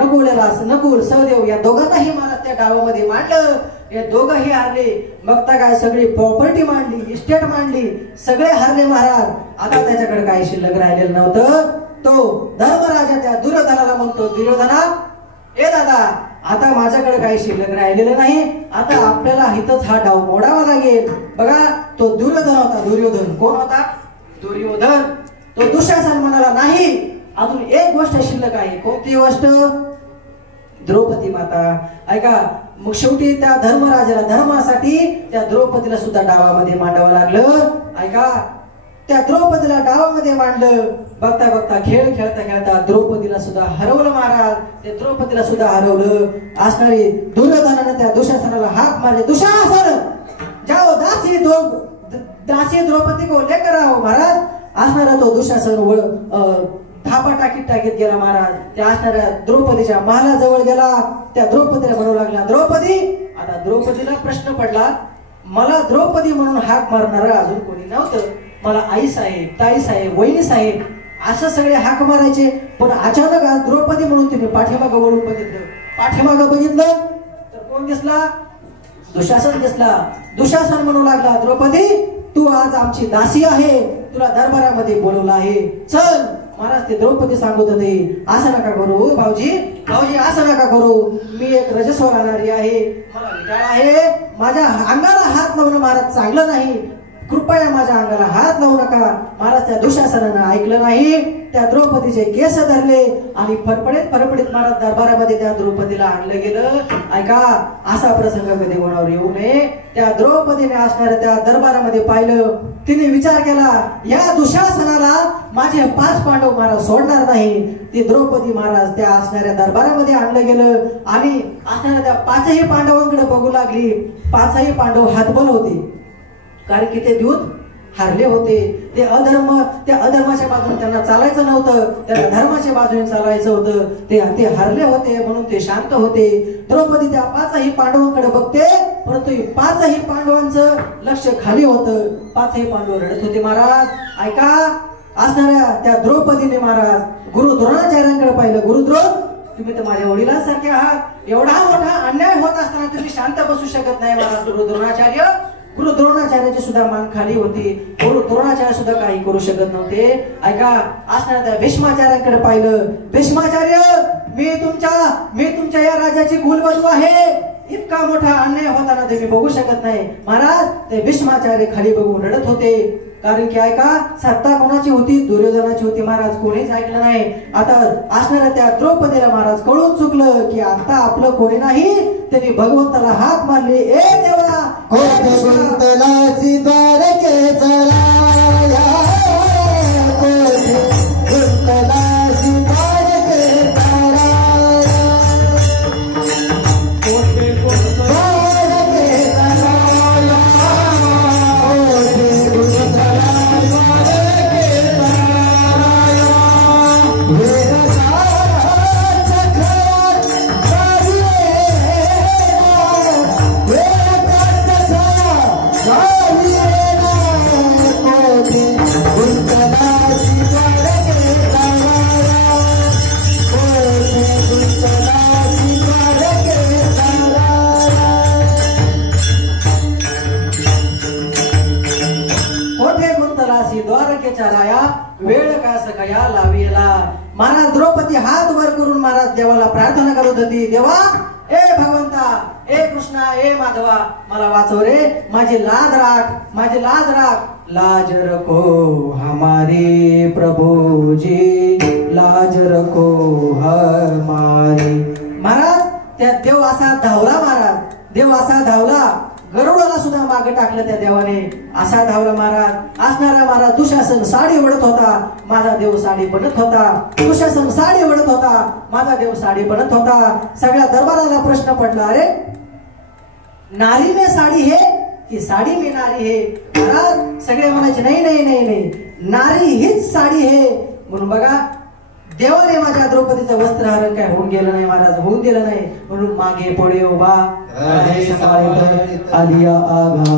नकुल सहदेव या दोघांनाही महाराज त्या डावामध्ये मांडलं. हे दोघंही हारले. बघता काय सगळी प्रॉपर्टी मांडली, इस्टेट मांडली, सगळे हारले महाराज. आता त्याच्याकडे काय शिल्लक राहिलेलं नव्हतं. तो धर्मराजा त्या दुर्योधनाला म्हणतो, दुर्योधना ए दादा, आता माझ्याकडे काही शिल्लक राहिलेलं नाही. आता आपल्याला इथंच हा डाव मोडावा लागेल. बघा तो दुर्योधन होता. दुर्योधन कोण होता? दुर्योधन. तो दुःशासन म्हणाला नाही, अजून एक गोष्ट शिल्लक आहे. कोणती गोष्ट? द्रौपदी माता. ऐका. मग शेवटी त्या धर्मराजाला धर्मासाठी त्या द्रौपदीला सुद्धा डावामध्ये मांडावं लागलं. ऐका. त्या द्रौपदीला डावामध्ये मांडलं. बघता बघता खेळ खेळता द्रौपदीला सुद्धा हरवलं महाराज. ते द्रौपदीला सुद्धा हरवलं. असणारी दुर्योधनाने त्या दुःशासनाला हाक मारले, दुःशासन जाओ दासी द्रौपदी को लेकर आओ. महाराज असणारा तो दुःशासन थापा टाकीत गेला महाराज. त्या असणाऱ्या द्रौपदीच्या महालाजवळ गेला. त्या द्रौपदीला म्हणू लागला, द्रौपदी. आता द्रौपदीला प्रश्न पडला, मला द्रौपदी म्हणून हाक मारणारा अजून कोणी नव्हतं. मला आई साहेब, ताई साहेब, वहिनी साहेब असं सगळे हाक मारायचे. पण अचानक आज द्रौपदी म्हणून तुम्ही पाठीमागं वळून बघितलं. पाठीमागं बघितलं तर कोण दिसला? दुःशासन दिसला. दुःशासन म्हणू लागला, द्रौपदी तू आज आमची दासी आहे, तुला दरबारामध्ये बोलवलं आहे, चल. महाराज ते द्रौपदी सांगत होते, असं नका करू भाऊजी, असं नका करू. मी एक रजस्वर आणणारी आहे, मला विटाळ आहे, माझ्या अंगाला हात लावणं महाराज चांगलं नाही, कृपया माझ्या अंगाला हात लावू नका. महाराज त्या दुःशासनानं ऐकलं नाही. त्या द्रौपदीचे केस धरले आणि फरफडीत महाराज दरबारामध्ये त्या द्रौपदीला आणलं गेलं. ऐका. असा प्रसंग कधी कोणावर येऊ नये. त्या द्रौपदीने असणाऱ्या त्या दरबारामध्ये पाहिलं. तिने विचार केला, या दुःशासनाला माझे 5 पांडव महाराज सोडणार नाही. ती द्रौपदी महाराज त्या असणाऱ्या दरबारामध्ये आणलं गेलं आणि असणाऱ्या त्या 5ही पांडवांकडे बघू लागली. 5ही पांडव हातबल होते, कारण की ते दूत हारले होते. ते अधर्माच्या बाजूने त्यांना चालायचं नव्हतं, त्यांना धर्माच्या बाजूने चालायचं होतं. ते हारले होते म्हणून ते शांत होते. द्रौपदी त्या 5ही पांडवांकडे बघते, परंतु 5ही पांडवांचं लक्ष खाली होतं. 5ही पांडव रडत होते महाराज. ऐका. असणाऱ्या त्या द्रौपदीने महाराज गुरु द्रोणाचार्यांकडे पाहिलं. गुरुद्रोण, तुम्ही तर माझ्या वडिलांसारखे आहात, एवढा मोठा अन्याय होत असताना तुम्ही शांत बसू शकत नाही महाराज. गुरु द्रोणाचार्याची सुद्धा मान खाली होती. गुरु द्रोणाचार्य सुद्धा काही करू शकत नव्हते. ऐका. असणाऱ्या त्या भीष्माचार्यांकडे पाहिलं. भीष्माचार्य, मी तुमच्या या राजाची कुलवधू आहे, इतका मोठा अन्याय होताना तुम्ही बघू शकत नाही. महाराज ते भीष्माचार्य खाली बघून रडत होते. कारण की ऐका, सत्ता कोणाची होती? दुर्योधनाची होती महाराज. कोणीच ऐकलं नाही. आता असणाऱ्या त्या द्रौपदीला महाराज कळून चुकलं की आता आपलं कोणी नाही. त्यांनी भगवंताला हाक मारली, ए देवा, भगवंतालाची द्वारके चला, वेळ का सकया लाविला. महाराज द्रौपदी हात वर करून महाराज देवाला प्रार्थना करत होती, देवा, ए भगवंता, ए कृष्णा, ए माधवा, मला वाचव रे, माझी लाज राख. लाज रखो हमारी प्रभुजी, लाज रखो हमारी. महाराज त्या देव असा धावला. महाराज देव असा धावला. गरुडाला सुद्धा मागे टाकलं त्या देवाने. असा धावला महाराज. असणारा महाराज दुशासन साडी ओढत होता, माझा देव साडी बनत होता. दुशासन साडी ओढत होता, माझा देव साडी बनत होता. सगळ्या दरबाराला प्रश्न पडला, अरे नारी में साडी है की साडी में नारी है? महाराज सगळे म्हणायचे नाही नाही नाही नाही, नारी हीच साडी आहे. म्हणून बघा देवाने माझ्या द्रौपदीचं वस्त्रहरण काय होऊन गेलं नाही महाराज, होऊन गेलं नाही. म्हणून मागे पुढे उभा आलिया आघात.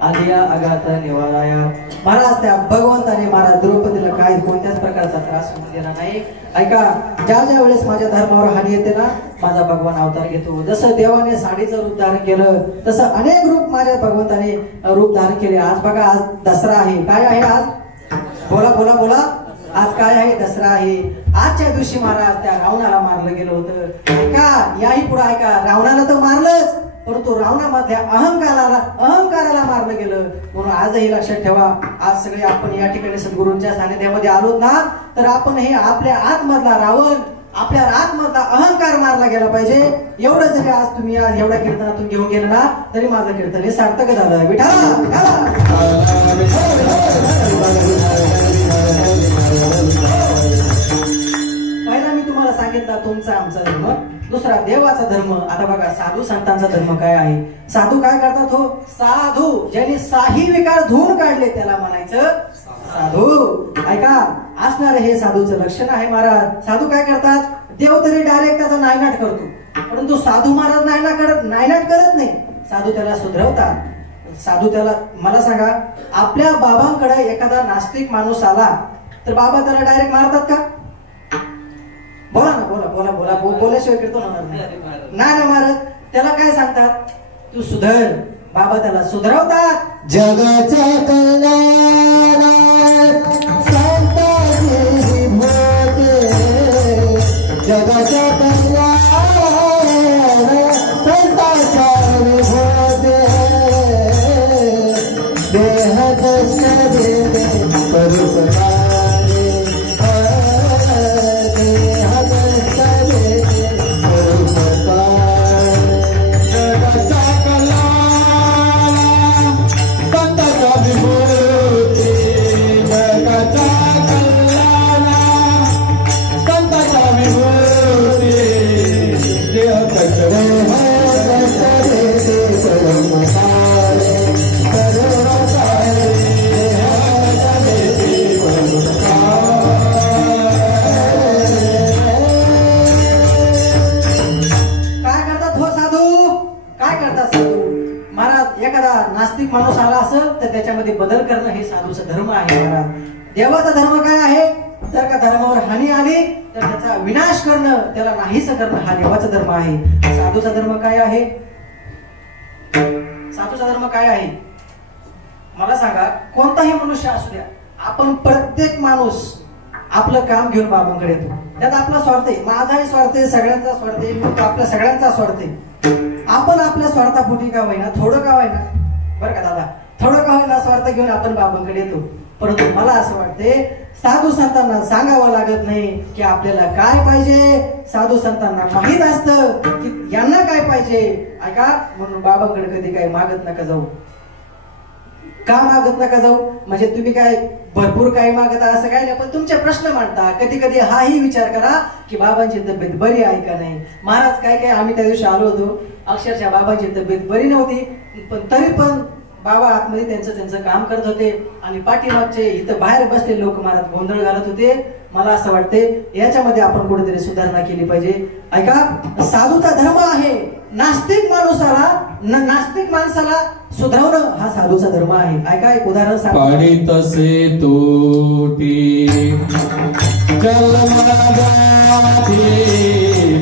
आलिया आघात निवाराया. महाराज त्या भगवंताने महाराज द्रौपदीला काही कोणत्याच प्रकारचा त्रास होऊन दिला नाही. ऐका, ज्या ज्या वेळेस माझ्या धर्मावर हानी येते ना, माझा भगवान अवतार घेतो. जसं देवाने साडीचं रूप धारण केलं, तसं अनेक रूप माझ्या भगवंताने रूप धारण केले. आज बघा, आज दसरा आहे. काय आहे आज? बोला बोला बोला. आज काय आहे? दसरा आहे. आजच्या दिवशी महाराज त्या रावणाला मारलं गेलं होतं. ऐका, याही पुढे ऐका, रावणाला तर मारलंच, परंतु रावणामधल्या अहंकाराला मारलं गेलं. म्हणून आजही लक्षात ठेवा, आज सगळे आपण या ठिकाणी सद्गुरूंच्या सानिध्यामध्ये आलोत ना, तर आपण हे आपल्या आतमधला रावण, आपल्या आतमधला अहंकार मारला गेला पाहिजे. एवढं जरी आज तुम्ही आज एवढ्या कीर्तनातून घेऊन गेलं ना, तरी माझं कीर्तन हे सार्थक झालं. विठाला पहिला मी तुम्हाला सांगितलं तुमचा आमचा धर्म, दुसरा देवाचा धर्म. आता बघा, साधू संतांचा धर्म काय आहे? साधू काय करतात हो? साधू ज्यांनी साही विकार धुवून काढले त्याला म्हणायचं साधू. ऐका, असणार हे साधूचं लक्षण आहे महाराज. साधू काय करतात? देव तरी डायरेक्ट त्याचा नायनाट करतो, परंतु साधू महाराज नायनाट करत नाही. साधू त्याला सुधरवतात. साधू त्याला, मला सांगा, आपल्या बाबांकडे एखादा नास्तिक माणूस आला तर बाबा त्याला डायरेक्ट मारतात का? बोला ना, बोला बोला बोला. बोल्याशिवाय कीर्तन होणार नाही ना महाराज. त्याला काय सांगतात? तू सुधर. बाबा त्याला सुधरवतात. जगाच्या कल्याणात संतांची भोते, जगाच्या कल्याणात संतांच्या भोते, देह दर्शन देते परुपकारे, देह दर्शन देते परुपकारे. जगाच्या संतांच्या विभूती, जगाच्या कल्याणा संतांच्या विभूती, देह दर्शन देते परुपकारे, परुपकारे, देह देते परुपकारे. काय करतात हो साधू? काय करतात साधू महाराज? एखादा नास्तिक माणूस आला असेल तर त्याच्यामध्ये बदल करणं हे साधूचा धर्म आहे महाराज. देवाचा धर्म काय आहे? जर का धर्मावर हानी आली तर त्याचा विनाश करणं, त्याला नाहीस करणं हा देवाचा धर्म आहे. साधूचा धर्म काय आहे? साधूचा धर्म काय आहे मला सांगा? कोणताही मनुष्य असू द्या, आपण प्रत्येक माणूस आपलं काम घेऊन बाबांकडे येतो. त्यात आपला स्वार्थ आहे, माझाही स्वार्थ आहे, सगळ्यांचा स्वार्थ आहे, आपल्या सगळ्यांचा स्वार्थ आहे. आपण आपल्या स्वार्थापोटी का होईना, थोडं का होईना, बरं का दादा, थोडं का होईना स्वार्थ घेऊन आपण बाबांकडे येतो. परंतु मला असं वाटते, साधू संतांना सांगावं लागत नाही की आपल्याला काय पाहिजे. साधू संतांना माहित असतं की यांना काय पाहिजे. ऐका, म्हणून बाबांकडे कधी काही मागत नका जाऊ. का मागत नका जाऊ? म्हणजे तुम्ही काय भरपूर काही मागता असं काही नाही, पण तुमचे प्रश्न मांडता. कधी कधी हाही विचार करा की बाबांची तब्येत बरी आहे का नाही. महाराज काय काय, आम्ही त्या दिवशी आलो होतो, अक्षरशः बाबांची तब्येत बरी नव्हती, पण तरी पण बाबा आतमध्ये त्यांचं काम करत होते आणि पाठीमागचे इथं बाहेर बसलेले लोक महाराज गोंधळ घालत होते. मला असं वाटते याच्यामध्ये आपण कुठेतरी सुधारणा केली पाहिजे. ऐका, साधूचा धर्म आहे. नास्तिक माणसाला सुधारवणं हा साधूचा धर्म आहे. ऐका, एक उदाहरण सांगतो. पाडी तसे तोटी जलमादाती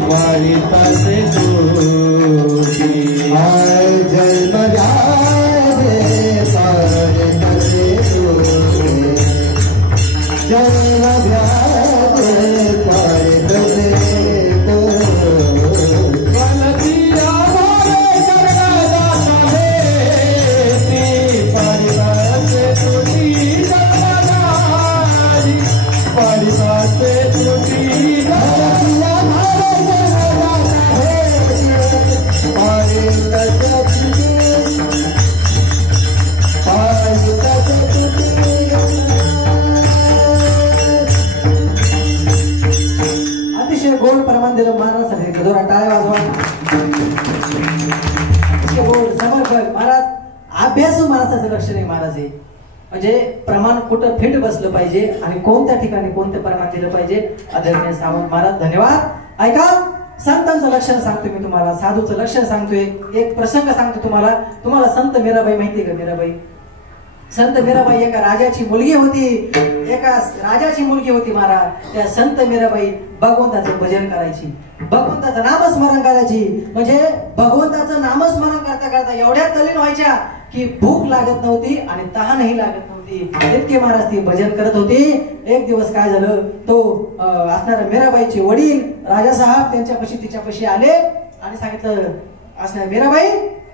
पाडी तसे तोटी जन्म जावे पाडी तसे तोटी जन्म जावे पाडी तसे गोड प्रमाण दिलं महाराज. जोरा टाळ्या वाजवा. समर्पक महाराज. अभ्यासू माणसाचं लक्ष नाही महाराज. हे म्हणजे प्रमाण कुठं फिट बसलं पाहिजे आणि कोणत्या ठिकाणी कोणतं प्रमाण दिलं पाहिजे. आदरणीय सावंत महाराज धन्यवाद. ऐका, संतांचं लक्षण सांगतो मी तुम्हाला, साधूचं लक्षण सांगतोय. एक प्रसंग सांगतो तुम्हाला संत मीराबाई माहितीये का? मीराबाई, संत मीराबाई एका राजाची मुलगी होती महाराज. त्या संत मीराबाई भगवंताचं भजन करायची, भगवंताचं नामस्मरण करायची. म्हणजे भगवंताचं नामस्मरण करता करता एवढ्या तल्लीन व्हायच्या की भूक लागत नव्हती आणि तहानही लागत नव्हती. इतके महाराज ती भजन करत होती. एक दिवस काय झालं, तो असणाऱ्या मीराबाईचे वडील राजासाहेब तिच्यापाशी आले आणि सांगितलं, असणाऱ्या मीराबाई,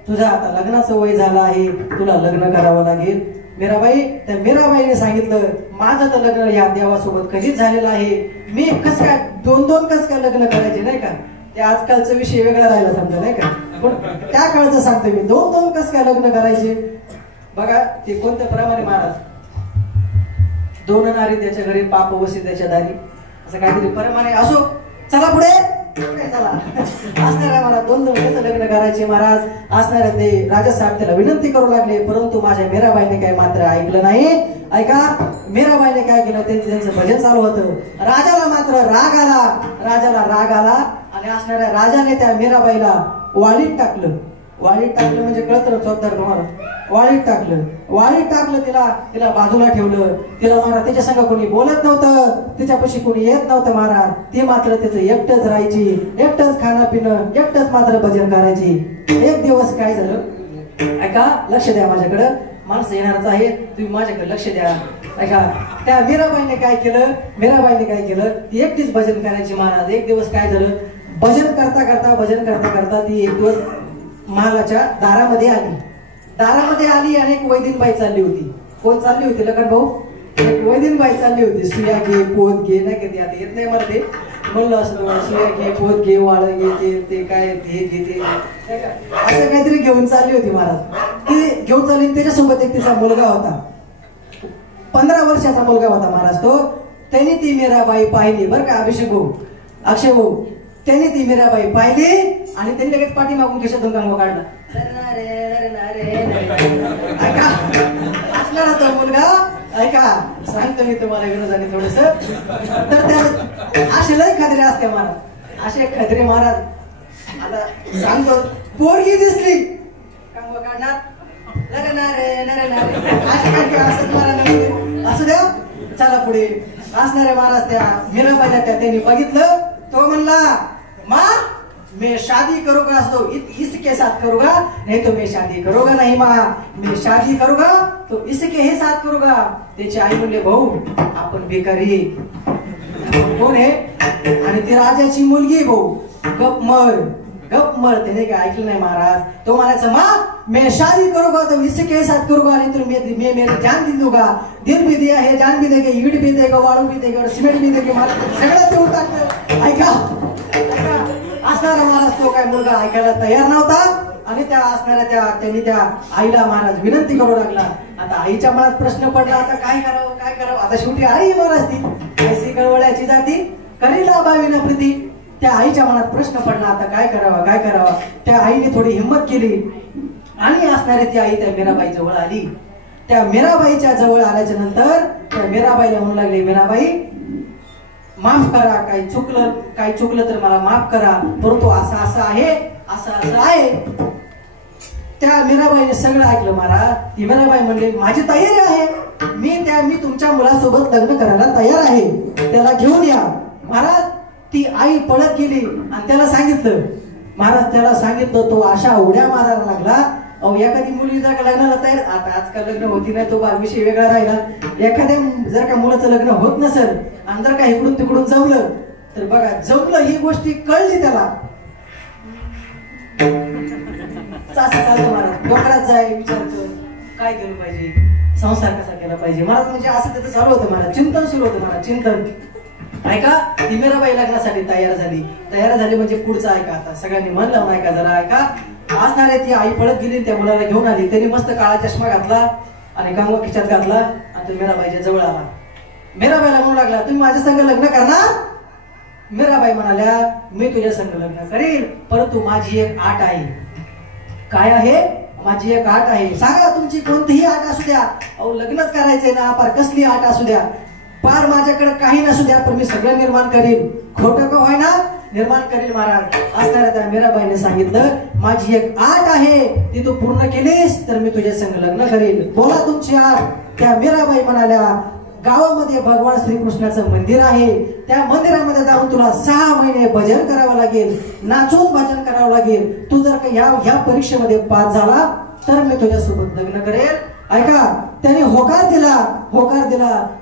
तुझं आता लग्नाचं वय झालं आहे, तुला लग्न करावं लागेल. त्या मीराबाईने सांगितलं, माझं तर लग्न या देवासोबत कधीच झालेलं आहे. मी कस काय दोन कस काय लग्न करायचे, नाही का? ते आजकालचा विषय वेगळा राहिला समजा, नाही का? पण त्या काळचं सांगतो मी, दोन कस काय लग्न करायचे. बघा ते कोणत्या प्रमाणे महाराज, दोन नारी त्याच्या घरी पाप वसी त्याच्या दारी, असं काहीतरी प्रमाणे. असो, चला पुढे. चला, असणाऱ्या मला दोन कसं लग्न करायचे महाराज. असणाऱ्या ते राजासाहेब त्याला विनंती करू लागले, परंतु माझ्या मीराबाईने काय मात्र ऐकलं नाही. ऐका, मीराबाईने काय केलं, त्यांचं भजन चालू होतं. राजाला मात्र राग आला आणि असणाऱ्या राजाने त्या मीराबाईला वाळीत टाकलं म्हणजे कळत ना चौकदार तुम्हाला. वाळीत टाकलं तिला बाजूला ठेवलं. तिला महाराज तिच्या संग कोणी बोलत नव्हतं, तिच्यापाशी कोणी येत नव्हतं महाराज. ती मात्र तिचं एकटंच राहायची, एकटंच खाणं पिणं, एकटंच मात्र भजन करायची. एक दिवस काय झालं, ऐका, लक्ष द्या माझ्याकडं, माणसं येणारच आहे, तुम्ही माझ्याकडे लक्ष द्या. ऐका, त्या मीराबाईने काय केलं, ती एकटीच भजन करायची महाराज. एक दिवस काय झालं, भजन करता ती एक दिवस महालाच्या दारामध्ये आली आणि एक वैदिनबाई चालली होती. कोण चालली होती लखन भाऊ? एक वैदिनबाई चालली होती. सुया घे, पोत घे, नाही का, आता येत नाही मला ते, म्हणलं असं सुया घे, पोत घे, वाळ घे, ते काय हे घेते, असं काहीतरी घेऊन चालली होती महाराज. ती घेऊन चालली. त्याच्यासोबत एक तिचा मुलगा होता, 15 वर्षाचा मुलगा होता महाराज. त्यांनी ती मीराबाई पाहिली बरं का, अक्षय भाऊ. त्यांनी ती मीराबाई पाहिली आणि त्यांनी लगेच पाठीमागून खिशातून गंगा काढला. ऐका, असणारा तो मुलगा, ऐका सांगतो मी तुम्हाला विनोदाने थोडस, तर त्या असे लय खदरे असते महाराज, असे खदरे महाराज. आता सांगतो, पोरगी दिसली गंगा काढणार, असू द्या, चला पुढे. असणारे महाराज त्या मीराबाईला त्यांनी बघितलं. तो म्हणला, माँ मैं शादी करूंगा तो इसके साथ करूंगा, नहीं तो मैं शादी करूंगा नहीं माँ, मैं शादी करूंगा तो इसके ही साथ करूंगा. त्याची आई म्हणले, भाऊ आपण बेकारी कोण आहे? आणि ती राजाची मुलगी. भाऊ गप मर. त्याने काय ऐकलं नाही महाराज. तो म्हणायचं, माँ मैं शादी करूंगा तो इसके साथ करूंगा, नहीं तो मैं मेरी जान दे दूंगा. दिल भी दिया है, जान भी देगा, ईट भी देगा, वाळू भी देगा, सिमेंट भी देगा. मला सगळं देऊन टाकलं. ऐका, असणारा महाराज तो काय मुलगा ऐकायला तयार नव्हता आणि त्या असणाऱ्या त्यांनी त्या आईला महाराज विनंती करू लागला. आता आईच्या मनात प्रश्न पडला, आता काय करावं. आता शेवटी आई महाराज ती ऐसी कळवळ्याची जाती करीला बावीन प्रीती. त्या आईच्या मनात प्रश्न पडला, आता काय करावा. त्या आईने थोडी हिंमत केली आणि असणारी ती आई त्या मीराबाई जवळ आली. त्या मीराबाईच्या जवळ आल्याच्या नंतर त्या मीराबाईला म्हणू लागली, मीराबाई माफ करा, काही चुकलं तर मला माफ करा, परंतु असं आहे. त्या मीराबाईने सगळं ऐकलं महाराज. ती मीराबाई म्हणली माझी तयारी आहे, मी तुमच्या मुलासोबत लग्न करायला तयार आहे, त्याला घेऊन या. महाराज ती आई पळत गेली आणि त्याला सांगितलं. महाराज त्याला सांगितलं, तो अशा उड्या मारायला लागला. अहो एखादी मुली जर का लग्नाला तयार, आता आजकाल लग्न होती नाही, तो विषय वेगळा राहिला. एखाद्या जर का मुलाचं लग्न होत नसेल आणि जर का इकडून तिकडून जमलं तर बघा, जमलं ही गोष्टी कळली त्याला. चालतं महाराज, डोक्यात जाय, विचार कर काय केलं पाहिजे, संसार कसा केला पाहिजे. महाराज म्हणजे असं त्याचं चालू होतं महाराज, चिंतन सुरू होतं महाराज, चिंतन. ऐका, ती मीराबाई लग्नासाठी तयार झाली म्हणजे पुढचं ऐका. आता सगळ्यांनी मन लावून ऐका, जरा ऐका. असणारे ती आई पळत गेली, त्या मुलाला घेऊन आली. त्यांनी मस्त काळा चष्मा घातला आणि कंगवा खिशात घातला आणि तो मीराबाईच्या जवळ आला. मीराबाईला म्हणू लागला, तुम्ही माझ्या संग लग्न करणार? मीराबाई म्हणाल्या, मी तुझ्या संग लग्न करील, परंतु माझी एक आट आहे. काय आहे? माझी एक आट आहे. सांगा, तुमची कोणतीही आट असू द्या. अहो लग्नच करायचंय ना, पार कसली आट असू द्या, पार माझ्याकडे काही नसू द्या, पण मी सगळं निर्माण करील, खोटं का होईना निर्माण करील. महाराज असणाऱ्या त्या मीराबाईने सांगितलं, माझी एक आट आहे, ती तू पूर्ण केलीस तर मी तुझ्या संग लग्न करील. बोला तुमची आट. त्या मीराबाई म्हणाल्या, गावामध्ये भगवान श्रीकृष्णाचं मंदिर आहे, त्या मंदिरामध्ये जाऊन तुला 6 महिने भजन करावं लागेल, नाचून भजन करावं लागेल. तू जर का या परीक्षेमध्ये पास झाला तर मी तुझ्यासोबत लग्न करेल. ऐका, त्याने होकार दिला.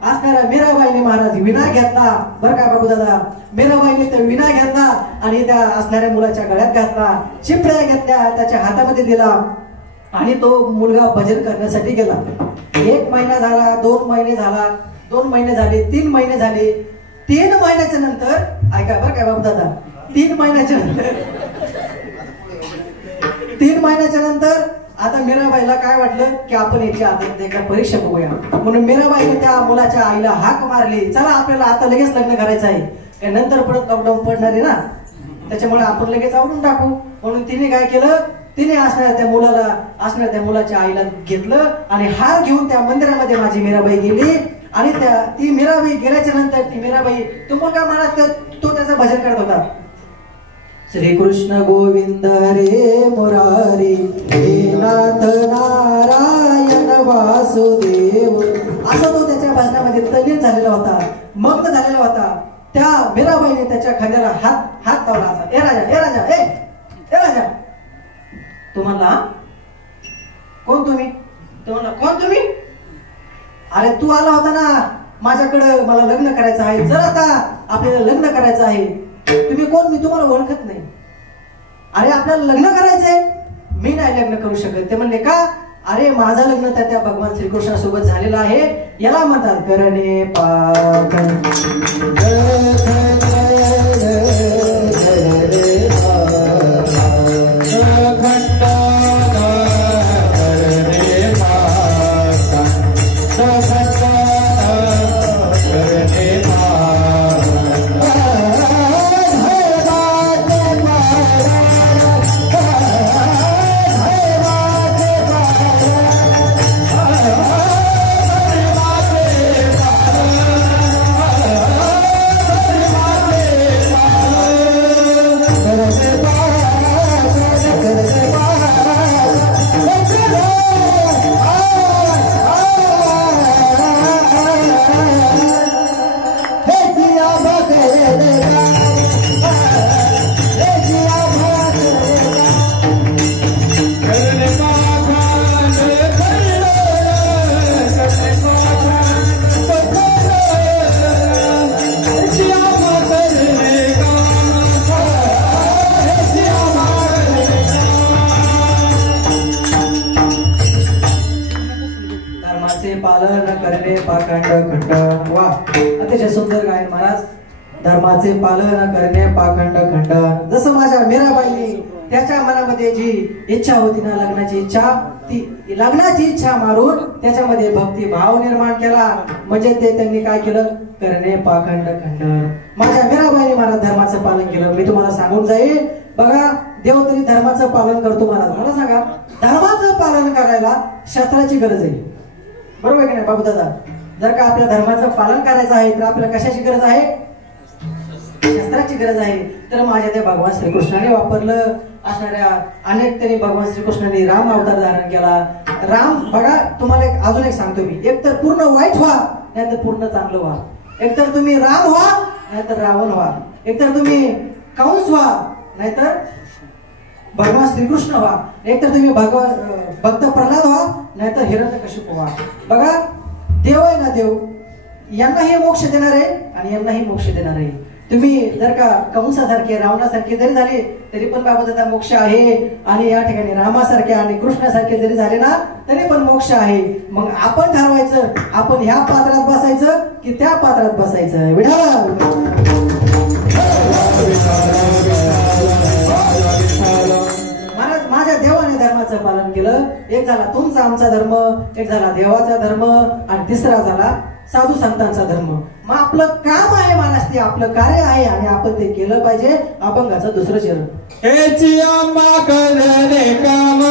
असणाऱ्या मीराबाईने महाराज विना घेतला, बरं का बाबू दादा. मीराबाईने ते विना घेतला आणि त्या असणाऱ्या मुलाच्या गळ्यात घातला, चिपळ्या घेतल्या, त्याच्या हातामध्ये दिला आणि तो मुलगा भजन करण्यासाठी गेला. 1 महिना झाला, 2 महिने झाला, 2 महिने झाले, 3 महिने झाले. 3 महिन्याच्या नंतर, ऐका बरं काय बाबू दादा, 3 महिन्याच्या नंतर आता मीराबाईला काय वाटलं की आपण याची आता एका परीक्षा बघूया. म्हणून मीराबाईने त्या मुलाच्या आईला हाक मारली, चला आपल्याला आता लगेच लग्न करायचं आहे, नंतर परत लॉकडाऊन पडणार आहे ना, त्याच्यामुळे आपण लगेच आवडून टाकू. म्हणून तिने काय केलं, तिने असणाऱ्या त्या मुलाच्या आईला घेतलं आणि हार घेऊन त्या मंदिरामध्ये माझी मीराबाई गेली. आणि ती मीराबाई गेल्याच्या नंतर ती मीराबाई तो मुलगा मला तो त्याचं भजन करत होता. श्री कृष्ण गोविंद हरे मुरारी, हे नाथ नारायण वासुदेव, असं तो त्याच्या भजनामध्ये तल्लीन झालेला होता, मग्न झालेला होता. त्या मीराबाईने त्याच्या खांद्याला हात लावला. ए राजा, तो म्हणला, कोण तुम्ही? अरे तू आला होता ना माझ्याकडे, मला लग्न करायचं आहे, जर आता आपल्याला लग्न करायचं आहे. तुम्ही कोण? मी तुम्हाला ओळखत नाही. अरे आपल्याला लग्न करायचंय, मी नाही लग्न करू शकत. ते म्हणले का? अरे माझं लग्न त्या भगवान श्रीकृष्णासोबत झालेलं आहे, याला म्हणतात करणे पाकण. अतिशय सुंदर गायन महाराज. धर्माचे पालन करणे पाखंड खंडन. जसं माझ्या मीराबाईने त्याच्या मनामध्ये जी इच्छा होती ना, लग्नाची इच्छा, ती लग्नाची इच्छा मारून त्याच्यामध्ये भक्ती भाव निर्माण केला. म्हणजे ते त्यांनी काय केलं, करणे पाखंड खंडन. माझ्या मीराबाईने महाराज धर्माचं पालन केलं. मी तुम्हाला सांगून जाईल, बघा देव तरी धर्माचं पालन करतो महाराज. मला सांगा, धर्माचं पालन करायला शस्त्राची गरज आहे, बरोबर की नाही बाबू दादा? जर का आपल्या धर्माचं पालन करायचं आहे तर आपल्याला कशाची गरज आहे? शस्त्राची गरज आहे, तर माझ्या त्या भगवान श्रीकृष्णाने वापरलं असणाऱ्या अनेक त्यांनी भगवान श्रीकृष्णाने राम अवतार धारण केला. राम बघा, तुम्हाला अजून एक सांगतो मी, एकतर पूर्ण वाईट व्हा नाहीतर पूर्ण चांगलं व्हा. एकतर तुम्ही राम व्हा नाहीतर रावण व्हा. एकतर तुम्ही कंस व्हा नाहीतर भगवान श्रीकृष्ण व्हा. एकतर तुम्ही भक्त प्रल्हाद व्हा नाहीतर हिरण्यकशिपू व्हा. बघा, देव आहे ना, देव यांनाही मोक्ष देणार आहे आणि यांनाही मोक्ष देणार आहे. तुम्ही जर का कंसासारखे रावणासारखे जरी झाले तरी पण बाबा मोक्ष आहे, आणि या ठिकाणी रामासारखे आणि कृष्णासारखे जरी झाले ना तरी पण मोक्ष आहे. मग आपण ठरवायचं, आपण ह्या पात्रात बसायचं की त्या पात्रात बसायचं. महाराज, माझ्या देवाने धर्माचं पालन केलं. एक झाला तुमचा आमचा धर्म, एक झाला देवाचा धर्म, आणि तिसरा झाला साधू संतांचा धर्म. मग आपलं काम आहे मानस, ते आपलं कार्य आहे आणि आपण ते केलं पाहिजे. अभंगाचं दुसरं चरण. हेची आम्हा करणे काम,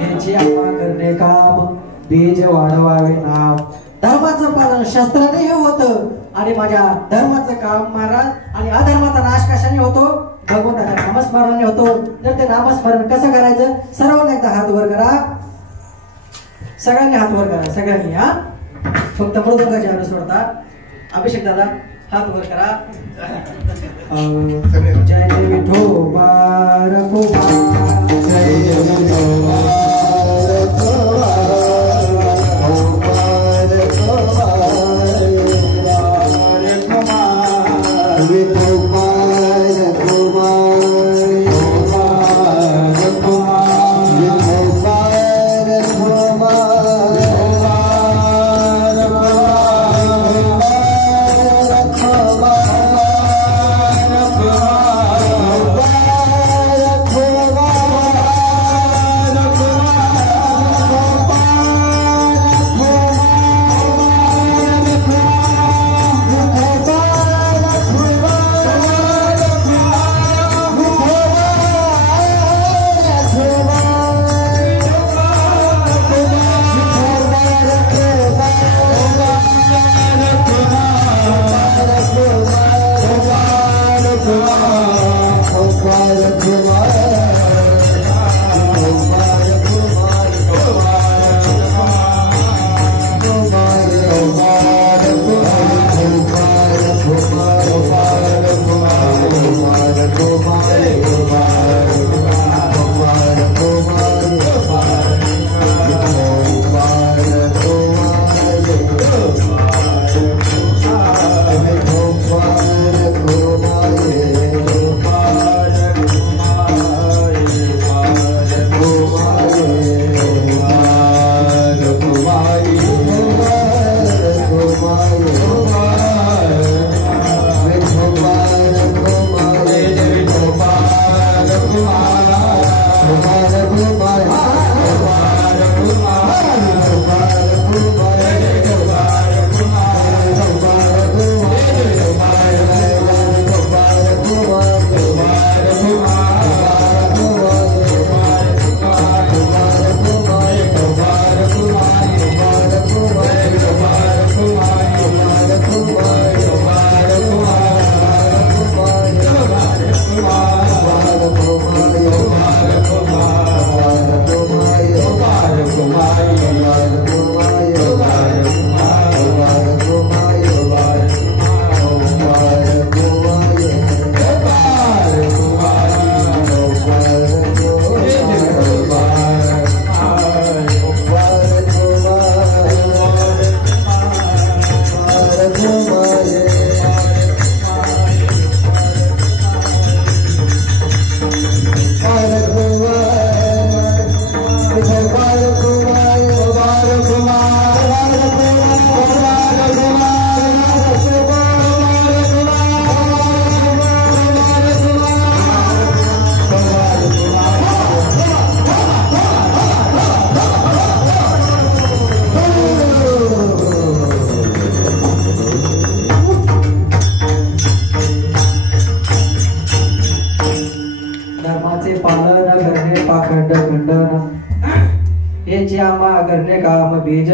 हेची आम्हा करणे काम, बीज वाढवावे नाव. धर्माचं पालन शस्त्राने होतं आणि माझ्या धर्माचं काम महाराज, आणि अधर्माचा नाश कशाने होतो? भगवंताच्या नामस्मरणाने होतो. तर ते नामस्मरण कसं करायचं? सर्वांनी एकदा हात वर करा, सगळ्यांनी हात वर करा, सगळ्यांनी. हा, फक्त मृदंगाची आवाज सोडता. अभिषेक दादा हात वर करा. जय जय विठोबा रघुबा, जय जय विठोबा रघुबा,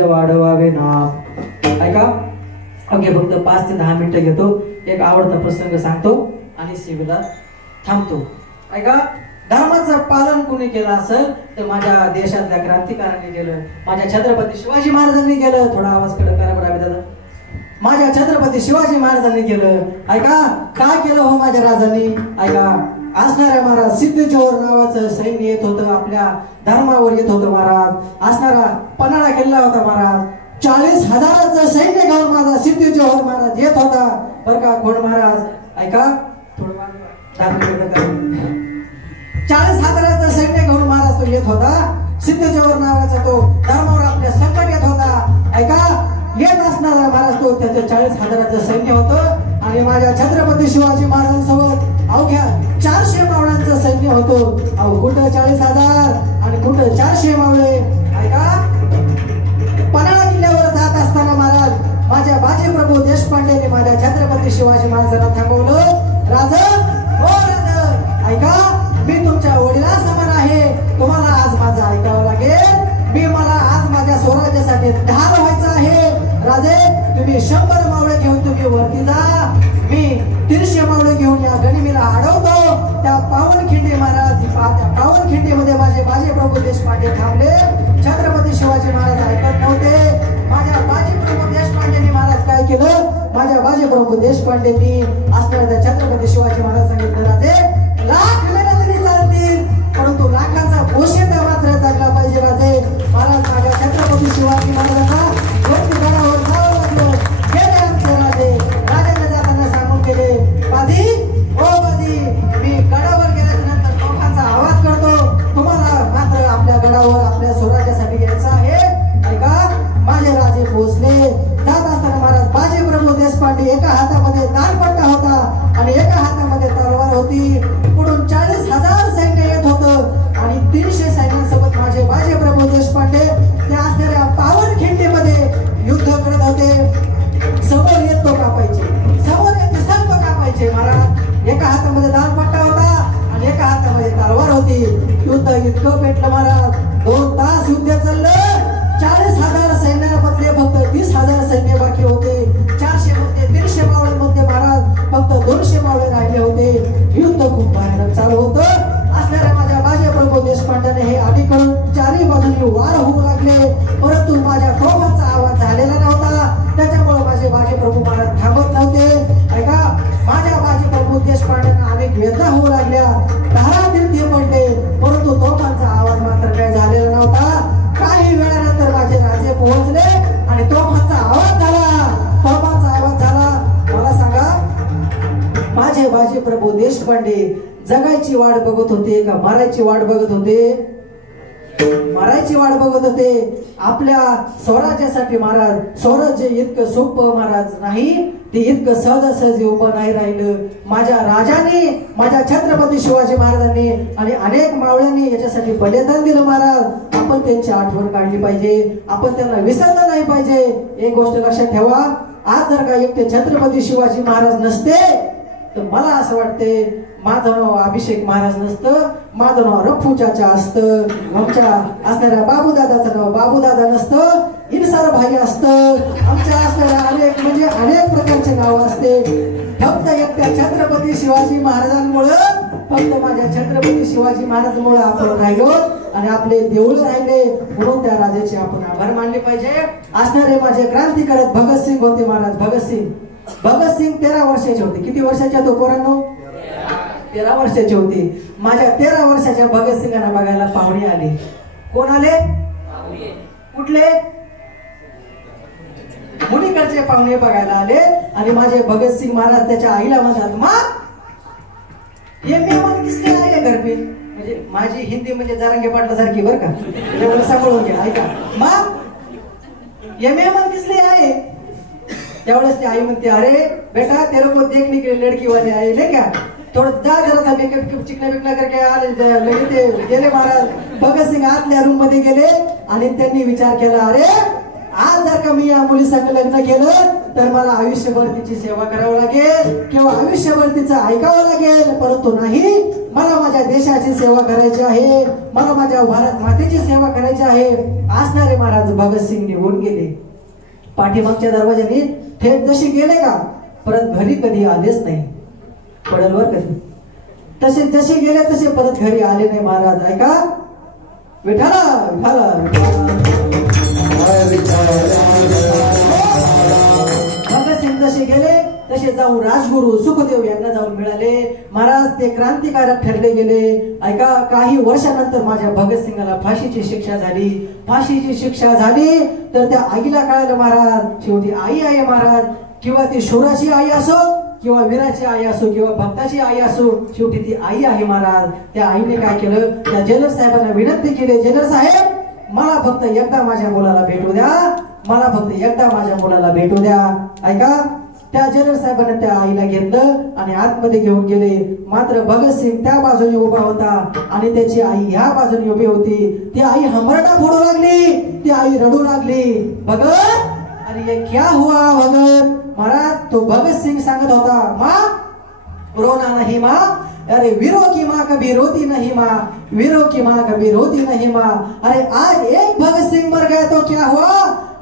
वाढवावे नाम. ऐका, ओके, फक्त 5 ते 10 मिनिटं घेतो, एक आवडता प्रसंग सांगतो आणि शिबिरात थांबतो. ऐका, धर्माचं पालन कोणी केलं असेल तर माझ्या देशातल्या क्रांतिकारांनी केलं, माझ्या छत्रपती शिवाजी महाराजांनी केलं. थोडा आवाज कडक करा बरं दादा. माझ्या छत्रपती शिवाजी महाराजांनी केलं. ऐका, काय केलं हो माझ्या राजांनी. ऐका, असणाऱ्या महाराज सिद्धेश्वर नावाचं सैन्य येत होतं, आपल्या धर्मावर येत होतं महाराज. असणारा पन्हाळा किल्ला होता महाराज. 40,000चं सैन्य घेऊन माझा सिद्धेश्वर महाराज येत होता बरं का. कोण महाराज. ऐका, थोडं 40,000चं सैन्य घेऊन महाराज तो येत होता. सिद्धेश्वर नावाचा तो धर्मावर आपल्या संकट येत होता. ऐका, येत असणारा महाराज तो त्याचं 40,000चं सैन्य होतं आणि माझ्या छत्रपती शिवाजी महाराजांसोबत अवघ्या 400 मावळ्यांचं सैन्य होतं. अहो, कुठं 40,000 आणि कुठं 400 मावळे. ऐका, पन्हाळा किल्ल्यावर जात असताना महाराज माझ्या बाजीप्रभू देशपांडेने माझ्या छत्रपती शिवाजी महाराजांना थांबवलं. राजा, हो राजा, ऐका, मी तुमच्या वडिला समान आहे, तुम्हाला आज माझं ऐकावं लागेल. मला आज माझ्या स्वराज्यासाठी ढाल व्हायचं आहे. राजे, तुम्ही 100 मावळे घेऊन तुम्ही वरती जा, मी 300 मावळे घेऊन या गनिमीला अडवतो. त्या पावनखिंडी महाराज, त्या पावनखिंडीमध्ये माझे बाजीप्रभू देशपांडे थांबले. छत्रपती शिवाजी महाराज ऐकत नव्हते. माझ्या बाजीप्रभू देशपांडेंनी महाराज काय केलं. माझ्या बाजीप्रभू देशपांडेंनी असणाऱ्या छत्रपती शिवाजी महाराज सांगितलं, राजे, लाख मेला तरी चालतील परंतु लाखांचा पोषिता मात्र जगला पाहिजे. राजे, महाराज माझ्या छत्रपती शिवाजी महाराजांना वरती गडावर जावं लागलं. गेले आमचे राजे. राजांना जाताना सांगून गेले, बाजी, ओ बाजी, मी गडावर गेल्याच्या नंतर तोफांचा आवाज करतो, तुम्हाला मात्र आपल्या गडावर आपल्या स्वराज्यासाठी यायचं आहे. ऐका, माझे राजे पोहोचले. जात असताना महाराज बाजीप्रभू देशपांडे एका हातामध्ये दानपट्टा होता आणि एका हातामध्ये तलवार होती. पुढून 40,000 सैन्य येत होतं आणि 300 सैन्यांसोबत माझे बाजीप्रभू देशपांडे त्या असणाऱ्या पावनखिंडीमध्ये युद्ध करत होते. समोर येत तो कापायचे, समोर येत सर्व कापायचे. महाराज एका हातामध्ये दानपट्टा होता आणि एका हातामध्ये तलवार होती. युद्ध इतकं पेटलं महाराज, 2 तास युद्ध चाललं. 40,000 सैन्याबद्दले फक्त 30,000 सैन्य बाकी होते. 400 मध्ये 300 मावळ्यांमध्ये महाराज फक्त 200 मावळे राहिले होते. युद्ध खूप भयानक चालू होतं. असणाऱ्या माझ्या बाजीप्रभू देशपांडेने हे अलीकडून 4ही बाजूंनी वार होऊ लागले, परंतु माझ्या तोफांचा आवाज झालेला नव्हता. त्याच्यामुळे माझे बाजीप्रभू महाराज थांबत नव्हते. ऐका, माझ्या बाजीप्रभू देशपांडेंना अनेक वेदना होऊ लागल्या, धारातीर्थी पडले, परंतु तोफांचा आवाज मात्र काय झालेला नव्हता. काही वेळानंतर माझे राजे पोहोचले आणि तोफांचा आवाज झाला. तोफांचा आवाज झाला. मला सांगा, माझे बाजीप्रभू देशपांडे जगायची वाट बघत होते का मारायची वाट बघत होते. मारायची वाट बघत होते. आपल्या स्वराज्यासाठी महाराज, स्वराज्य इतकं सोपं महाराज नाही, ते इतकं सहजासहजी उभं नाही राहिलं. माझ्या राजाने, माझ्या छत्रपती शिवाजी महाराजांनी आणि अनेक मावळ्यांनी याच्यासाठी बलिदान दिलं महाराज. आपण त्यांची आठवण काढली पाहिजे, आपण त्यांना विसरलं नाही पाहिजे. एक गोष्ट लक्षात ठेवा, आज जर का एकटे छत्रपती शिवाजी महाराज नसते तर मला असं वाटते माझं नाव अभिषेक महाराज नसतं, माझं नाव रफू चाचा असतं, आमच्या असणाऱ्या बाबूदादाचं नाव बाबूदादा नसतं, इरसार भाई असतं, आमच्या असणाऱ्या अनेक प्रकारचे नाव असते. फक्त एकट्या छत्रपती शिवाजी महाराजांमुळं, फक्त माझ्या छत्रपती शिवाजी महाराजांमुळे आपण राहिलो आणि आपले देऊळ राहिले, म्हणून त्या राजाचे आपण आभार मानले पाहिजे. असणारे माझे क्रांतिकारक भगतसिंग होते महाराज. भगतसिंग 13 वर्षाचे होते. किती वर्षाचे होते पोरांनो? 13 वर्षाचे होते. माझ्या 13 वर्षाच्या भगतसिंगांना बघायला पाहुणे आले. कोण आले? कुठले? मुलीकडचे पाहुणे बघायला आले आणि माझे भगतसिंग महाराज त्याच्या आईला म्हणतात, माँ ये मेहमान किसके आए घर पे. म्हणजे माझी हिंदी म्हणजे जरांगे पाटला सारखी बरं का, एवढं सांभाळून घ्या. ऐका, माँ ये मेहमान किसले आए. त्यावेळेस ती आई म्हणते, अरे बेटा तेरे को देखने के लिए लड़की वाले आए ले क्या, थोडं जा जरा मेकअप चिकना बिकना करके आले. ते गेले महाराज. भगतसिंग आतल्या रूम मध्ये गेले आणि त्यांनी विचार केला, अरे आज जर का मी या मुलीसंग लग्न केलं तर मला आयुष्यभर तिची सेवा करावं लागेल किंवा आयुष्यभर तिचं ऐकावं लागेल. परंतु नाही, मला माझ्या देशाची सेवा करायची आहे, मला माझ्या भारत मातेची सेवा करायची आहे असणारे महाराज भगतसिंग निघून गेले. पाठीमागच्या दरवाजाने थेट जसे गेले का परत घरी कधी आलेच नाही. पडलवर कधी तसे जसे गेले तसे परत घरी आले नाही महाराज. ऐका विठाला भगतसिंग जसे गेले तसे जाऊन राजगुरू सुखदेव यांना जाऊन मिळाले. महाराज ते क्रांतिकारक ठरले गेले. ऐका काही वर्षानंतर माझ्या भगतसिंगाला फाशीची शिक्षा झाली. फाशीची शिक्षा झाली तर त्या आईला कळालं महाराज शेवटी आई आहे महाराज. किंवा ती शूराची आई असो किंवा वीराची आई असो किंवा भक्ताची आई असो शेवटी ती आई आहे महाराज. त्या आईने काय केलं त्या जेलर साहेबांना विनंती केली, जेलर साहेब मला फक्त एकदा माझ्या मुलाला भेटू द्या, मला फक्त एकदा माझ्या मुलाला भेटू द्या. ऐका त्या जेलर साहेबांनी त्या आईला घेतलं आणि आतमध्ये घेऊन गेले. मात्र भगतसिंग त्या बाजूने उभा होता आणि त्याची आई ह्या बाजूने उभी होती. ती आई हमरडा फोडू लागली, ती आई रडू लागली. भगत अरे ये क्या हुआ भगत. महाराज तो भगतसिंग सांगत होता माँ रोना नहीं माँ, अरे वीरों की माँ कभी रोती नहीं माँ, वीरों की माँ कभी रोती नहीं माँ. अरे आज एक भगत सिंह मर गया तो क्या हुआ,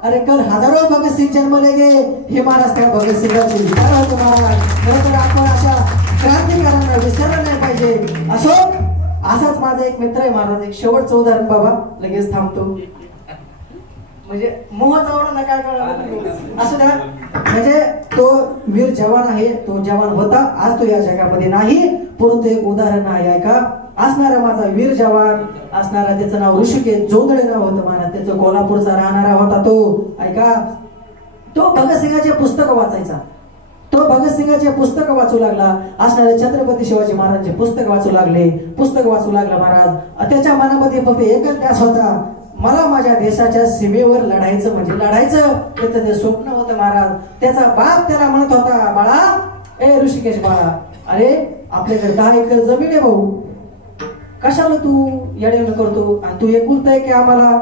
अरे कल हजारों भगत सिंह जन्म लेंगे. हे महाराज त्या भगत सिंगाचे विचार होते महाराज. खरं तर आपण अशा क्रांतिकारांना विसरलं नाही पाहिजे. असाच माझा एक मित्र आहे महाराज. एक शेवटचं उदाहरण बाबा लगेच थांबतो. म्हणजे मोह चवडा काय कळलं असं द्या. म्हणजे तो वीर जवान आहे, तो जवान होता, आज तो या जगामध्ये नाही, परंतु एक उदाहरण आहे. ऐका असणारा माझा वीर जवान असणारा त्याचं नाव ऋषिकेश जोंधळे नाव होतं महाराज. त्याचं कोल्हापूरचा राहणारा होता तो. ऐका तो भगतसिंगाचे पुस्तक वाचायचा. तो भगतसिंगाचे पुस्तक वाचू लागला. असणारे छत्रपती शिवाजी महाराजांचे पुस्तक वाचू लागले. पुस्तक वाचू लागला महाराज. त्याच्या मनामध्ये फक्त एकच ध्यास होता, मला माझ्या देशाच्या सीमेवर लढायचं म्हणजे लढायचं. त्याचं ते स्वप्न होतं महाराज. त्याचा बाप त्याला म्हणत होता बाळा ए ऋषिकेश बाळा, अरे आपल्याकडे 10 एकर जमीन आहे भाऊ, कशाला तू येणं करतो आणि तू एकुलता आहे की आम्हाला,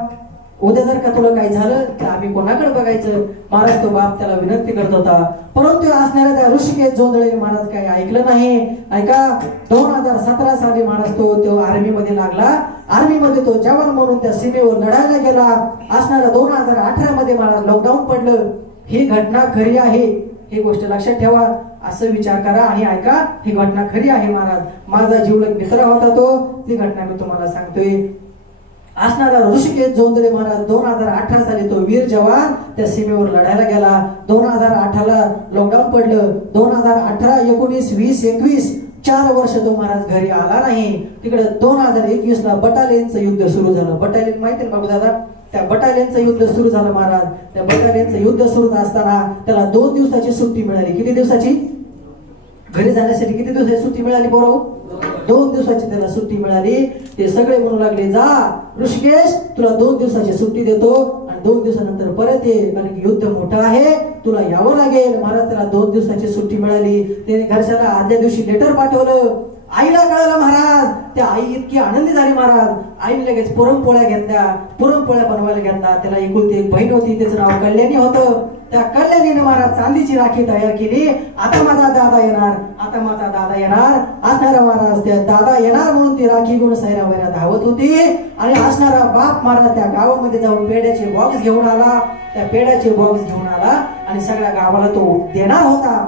उद्या जर का तुला काही झालं तर आम्ही कोणाकडे बघायचं. महाराज तो बाप त्याला विनंती करत होता. परंतु असणाऱ्या त्या ऋषिकेश जोंधळे महाराज काही ऐकलं नाही. ऐका 2017 साली महाराज तो आर्मी मध्ये लागला. आर्मी मध्ये तो जवान म्हणून त्या सीमेवर लढायला गेला. असणाऱ्या 2018 मध्ये महाराज लॉकडाऊन पडलं. ही घटना खरी आहे, ही गोष्ट लक्षात ठेवा. असं विचार करा आणि ऐका ही घटना खरी आहे महाराज. माझा जीवलग मित्र होता तो, ती घटना मी तुम्हाला सांगतोय. असणारा ऋषिकेश जोंधळे महाराज 2018 साली तो वीर जवान त्या सीमेवर लढायला गेला. 2018 ला लॉकडाऊन पडलं. 2018, 19, 20, 21 4 वर्ष तो महाराज घरी आला नाही. तिकडे 2021 ला बटालियनचं युद्ध सुरू झालं. बटालियन माहिती बाबू दादा, त्या बटालियनचं युद्ध सुरू झालं महाराज. त्या बटालियनचं युद्ध सुरू असताना त्याला 2 दिवसाची सुट्टी मिळाली. किती दिवसाची? घरी जाण्यासाठी किती दिवसाची सुट्टी मिळाली बरोबर? 2 दिवसाची त्याला सुट्टी मिळाली. ते सगळे म्हणू लागले जा ऋषिकेश तुला 2 दिवसाची सुट्टी देतो आणि 2 दिवसानंतर परत ये, कारण की युद्ध मोठं आहे, तुला यावं लागेल. महाराज त्याला 2 दिवसाची सुट्टी मिळाली. त्याने घरच्याला आदल्या दिवशी लेटर पाठवलं. आईला कळालं महाराज. त्या आई इतकी आनंदी झाली महाराज. आईने लगेच पुरणपोळ्या घेतल्या, पुरणपोळ्या बनवायला घेतला. त्याला एकुलती एक बहीण होती, त्याचं नाव कल्याणी होतं. त्या कल्याणीने महाराज चांदीची राखी तयार केली. आता माझा दादा येणार, आता माझा दादा येणार. असणारा महाराज त्या दादा येणार म्हणून ती राखी घेऊन सैरावैरा धावत होती. आणि असणारा बाप महाराज त्या गावामध्ये जाऊन पेड्याचे बॉक्स घेऊन आला. त्या पेड्याचे बॉक्स घेऊन आला आणि सगळ्या गावाला तो देणार होता.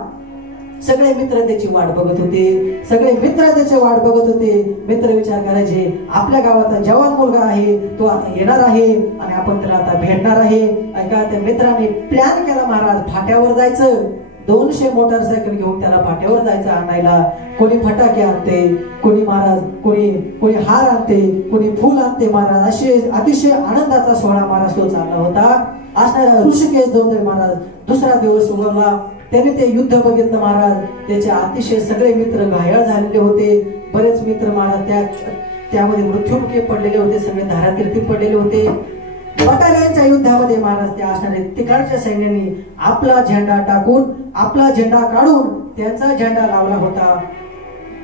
सगळे मित्र त्याची वाट बघत होते. सगळे मित्र त्याची वाट बघत होते. मित्र विचार करायचे आपल्या गावाचा जवान मुलगा आहे, तो आता येणार आहे आणि आपण त्याला आता भेटणार आहे. ऐका त्या मित्राने प्लॅन केला महाराज फाट्यावर जायचं. 200 मोटरसायकल घेऊन त्याला फाट्यावर जायचं आणायला. कोणी फटाके आणते, कोणी महाराज कोणी हार आणते, कोणी फुल आणते महाराज. असे अतिशय आनंदाचा सोहळा महाराज तो चालला होता. असणारा ऋषिकेश जोंधळे महाराज दुसरा दिवस उगवला. त्याने ते युद्ध बघितलं महाराज. त्याचे अतिशय सगळे मित्र घायल झालेले होते. बरेच मित्र महाराज त्यामध्ये मृत्युमुखी पडलेले होते. सगळे धारातीर्थी पडलेले होते. बटालियनच्या युद्धामध्ये महाराज त्या असणारे तिकडच्या सैन्याने आपला झेंडा टाकून, आपला झेंडा काढून त्यांचा झेंडा लावला होता.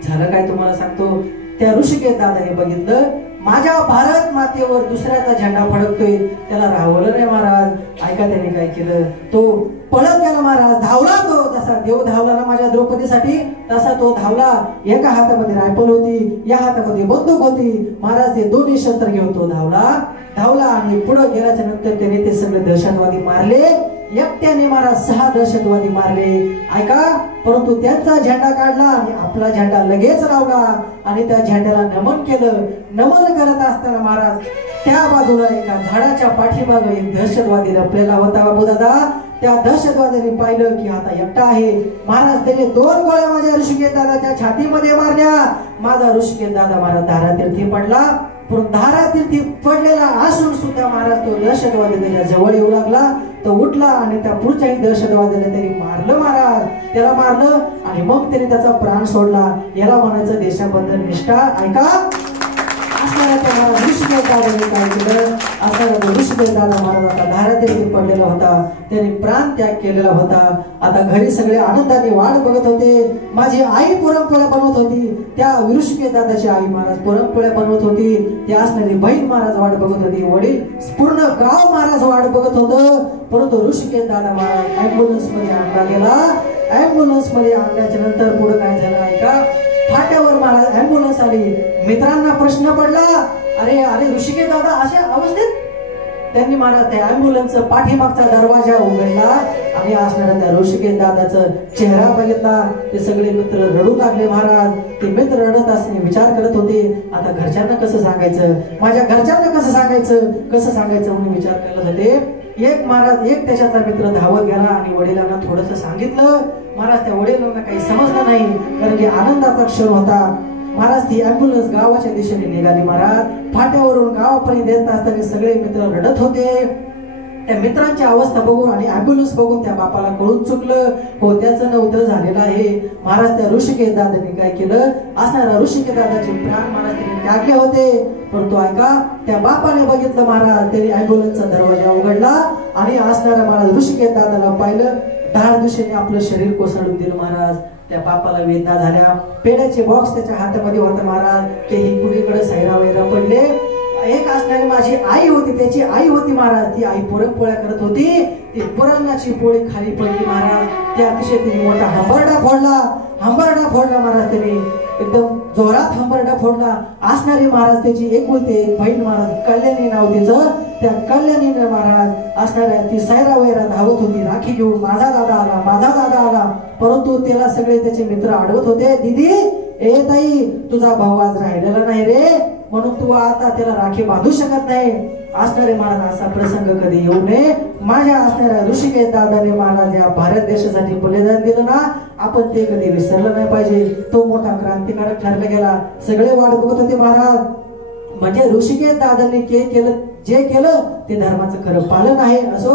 झालं काय तुम्हाला सांगतो. त्या ऋषिकेश दादाने बघितलं माझ्या भारत मातेवर दुसऱ्याचा झेंडा फडकतोय त्याला राहवलं नाही महाराज. ऐका त्यांनी काय केलं, तो पळत गेला महाराज, धावला तो. जसा देव धावला ना माझ्या द्रौपदीसाठी तसा तो धावला. एका हातामध्ये रायफल होती, या हातामध्ये बंदूक होती. महाराज ते दोन्ही शस्त्र घेऊन तो धावला आणि पुढे गेल्याच्या नंतर त्याने ते सगळे दहशतवादी मारले. एकट्याने महाराज 6 दहशतवादी मारले. ऐका, परंतु त्यांचा झेंडा काढला आणि आपला झेंडा लगेच लावला आणि त्या झेंड्याला नमन केलं. नमन करत असताना महाराज त्या बाजूला एका झाडाच्या पाठीमागे एक दहशतवादी लपलेला होता. बाबू दादा, त्या दहशतवाद्याने पाहिलं की आता एकटा आहे. महाराज त्याने 2 गोळ्या माझ्या ऋषिकेश दादाच्या छातीमध्ये मारल्या. माझा ऋषिकेश दादा महाराज धारातीर्थी पडला. पण धारातीर्थी पडलेला असून सुद्धा महाराज तो दहशतवादी त्याच्या जवळ येऊ लागला. तो उठला आणि त्या पुढच्याही दहशतवाद्याला त्यांनी मारलं. महाराज त्याला मारलं आणि मग त्याने त्याचा प्राण सोडला. याला म्हणायचं देशाबद्दल निष्ठा. ऐका, ऋषिकेश दादाने काय केलं, असणारा ऋषिकेश दादा महाराज आता धारातीर्थी पडलेला होता. त्यांनी प्राण त्याग केलेला होता. आता घरी सगळे आनंदाने वाट बघत होते. माझी आई पुरणपोळ्या बनवत होती. त्या ऋषिकेश दादाची आई महाराज पुरणपोळ्या बनवत होती. त्या असणारी बहीण महाराज वाट बघत होती. वडील पूर्ण गाव महाराज वाट बघत होतं. परंतु ऋषिकेश दादा महाराज अँब्युलन्स मध्ये आणला गेला. अँब्युलन्स मध्ये आणल्याच्या नंतर पुढे काय झालं ऐका, फाट्यावर महाराज अँब्युलन्स आली. मित्रांना प्रश्न पडला, अरे अरे ऋषिकेश दादा अशा अवस्थेत. त्यांनी महाराज त्या अँब्युलन्सचा पाठीमागचा दरवाजा उघडला आणि असणारा त्या ऋषिकेश दादाचा चेहरा बघितला. ते सगळे मित्र रडू लागले. महाराज ते मित्र रडत असताना विचार करत होते, आता घरच्यांना कसं सांगायचं, माझ्या घरच्यांना कसं सांगायचं म्हणून विचार करत होते. एक त्याच्यातला मित्र धावत गेला आणि वडिलांना थोडंसं सांगितलं. महाराज त्या वडिलांना काही समजलं नाही, कारण की आनंदाचा क्षण होता. महाराज ती अँब्युलन्स गावाच्या दिशेने निघाली. महाराज फाट्यावरून गावापर्यंत येत असताना सगळे मित्र रडत होते. त्या मित्रांची अवस्था बघून आणि अँब्युलन्स बघून त्या बापाला कळून चुकलं, हो त्याचं नव्हतं झालेलं आहे. महाराज त्या ऋषिकेश दादाने काय केलं, असणारा ऋषिकेश दादाचे प्राण महाराज त्यांनी त्यागले होते. परंतु ऐका, त्या बापाने बघितलं महाराज, त्याने अँब्युलन्सचा दरवाजा उघडला आणि असणारा महाराज ऋषिकेश दादाला पाहिलं. धाड दिशेने आपलं शरीर कोसळून दिलं. महाराज त्या बापाला वेदना झाल्या. पेड्याचे बॉक्स त्याच्या हातामध्ये होता. महाराज तेही कुणीकडे सैरा वैरा पडले. एक असणारी माझी आई होती, त्याची आई होती महाराज. ती आई पुरणपोळ्या करत होती. ती पुरणाची पोळी खाली पडली. महाराज त्या अतिशय तिने मोठा हंबरडा फोडला महाराज. त्यांनी एकदम जोरात हंबरडा फोडला. असणारी महाराज त्याची एकुलती एक बहीण महाराज, कल्याणी नाव तिचं. त्या कल्याणीने महाराज असणाऱ्या ती सैरा वैरा धावत होती राखी घेऊन. माझा दादा आला. परंतु त्याला सगळे त्याचे मित्र अडवत होते. दीदी, ए ताई, तुझा भाऊ आज राहिलेला नाही रे, म्हणून तू आता त्याला राखी बांधू शकत नाही. असणारे महाराज असा प्रसंग कधी येऊ नये. माझ्या असणाऱ्या ऋषिकेश दादाने महाराज या भारत देशासाठी बलिदान दिलं ना, आपण ते कधी विसरलं नाही पाहिजे. तो मोठा क्रांतिकारक ठरला गेला. सगळे वाट बघत होते महाराज. म्हणजे ऋषिकेश दादांनी जे केलं ते धर्माचं खरं पालन आहे. असो,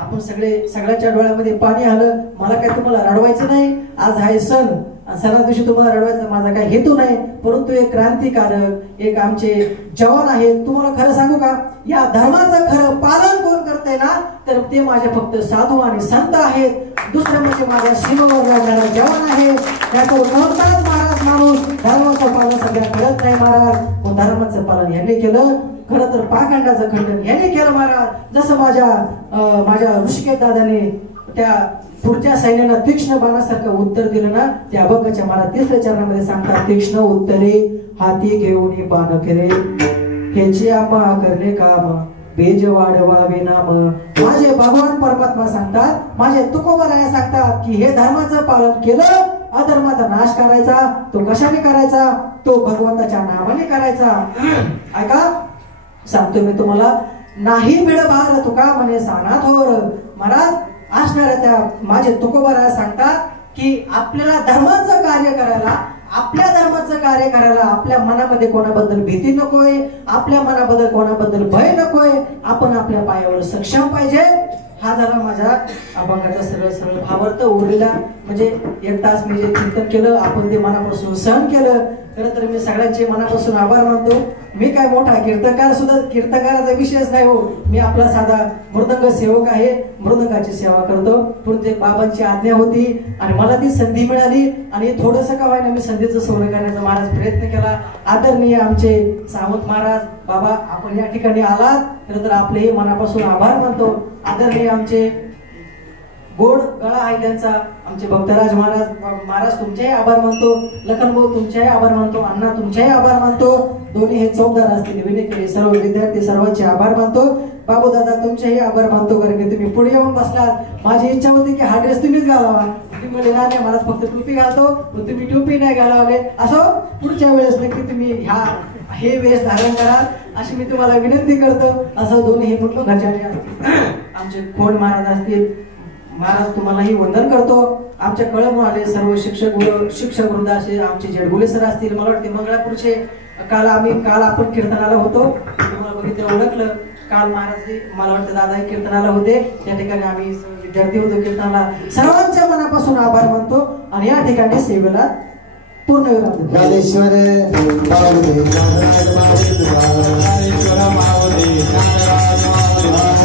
आपण सगळ्यांच्या डोळ्यामध्ये पाणी आलं. मला काय तुम्हाला रडवायचं नाही. आज आहे सण, सणा दिवशी तुम्हाला रडवायचा माझा काही हेतू नाही. परंतु एक क्रांतिकारक, एक आमचे जवान आहेत. तुम्हाला खरं सांगू का, या धर्माचं खरं पालन कोण करतंय ना, तर ते माझे फक्त साधू आणि संत आहेत. दुसरं म्हणजे माझ्या सीमेवर लढणारा जवान आहे. त्याचं कोणताच महाराज माणूस धर्माचं पालन सगळ्या करत नाही. महाराज मग धर्माचं पालन यांनी केलं. खरं तर पाखंडाचं खंडन यांनी केलं महाराज. जसं माझ्या ऋषिकेश दादाने त्या पुढच्या सैन्याला तीक्ष्ण बाणासारखं उत्तर दिलं ना, त्या अभंगाच्या महाराज 3ऱ्या चरणामध्ये सांगतात, तीक्ष्ण उत्तरे हाती घेऊन बाण केले, ह्याची आम्हा करणे काम, बेज वाढवावे नाम. माझे भगवान परमात्मा सांगतात, माझे तुकोबराया सांगतात की हे धर्माचं पालन केलं, अधर्माचा नाश करायचा. तो कशाने करायचा, तो भगवंताच्या नावाने करायचा. ऐका, सांगतो मी तुम्हाला, नाही भिड भार तुका म्हणे साना थोर. महाराज असणाऱ्या त्या माझे तुकोबराया सांगतात की आपल्याला धर्माचं कार्य करायला, आपल्या धर्माचं कार्य करायला आपल्या मनामध्ये कोणाबद्दल भीती नकोय, आपल्या मनाबद्दल कोणाबद्दल भय नकोय. आपण आपल्या पायावर सक्षम पाहिजे. हा झाला माझ्या अभंगाचा सरळ भावार्थ. उरलेला म्हणजे 1 तास मी जे चिंतन केलं, आपण ते मनापासून सहन केलं. खरं तर मी सगळ्यांचे मनापासून आभार मानतो. मी काय मोठा कीर्तकाराचा विषयच नाही हो. मी आपला साधा मृदंग सेवक आहे. मृदंगाची सेवा करतो. प्रत्येक बाबांची आज्ञा होती आणि मला ती संधी मिळाली आणि थोडंसं का व्हायना मी संधीचं सोनं करण्याचा महाराज प्रयत्न केला. आदरणीय आमचे सावंत महाराज बाबा आपण या ठिकाणी आलात तर आपले मनापासून आभार मानतो. आदरणीय आमचे गोड गळा आहे त्यांचा आमचे भक्तराज महाराज तुमचेही आभार मानतो. लखनभाऊ तुमचेही आभार मानतो. अण्णा तुमचेही आभार मानतो. दोन्ही हे चौकदार असतील विनय सर्व विद्यार्थी सर्वांचे आभार मानतो. बाबू दादा तुमचेही आभार मानतो कारण की तुम्ही पुढे येऊन बसलात. माझी इच्छा होती की हा ड्रेस तुम्हीच घालावा. तुम्ही म्हणले नाही मला फक्त टोपी घालतो पण तुम्ही टोपी नाही घालावले. असो पुढच्या वेळेस नक्की तुम्ही हे वेश धारण कराल अशी मी तुम्हाला विनंती करतो. असं दोन्ही हे कुठलं घरच्या आमचे खोड महाराज असतील महाराज तुम्हालाही वंदन करतो. आमच्या कळम आले सर्व शिक्षक वृंद असे आमचे जेडगुले सर असतील. मला वाटते मंगळापूरचे काल आपण कीर्तनाला होतो. तुम्हाला बघितलं ओळखलं. काल महाराज मला वाटतं दादा कीर्तनाला होते. त्या ठिकाणी आम्ही विद्यार्थी होतो कीर्तनाला. सर्वांच्या मनापासून आभार मानतो आणि या ठिकाणी सेवेला पूर्ण विराम ज्ञानेश्वर माऊली नागराज माऊली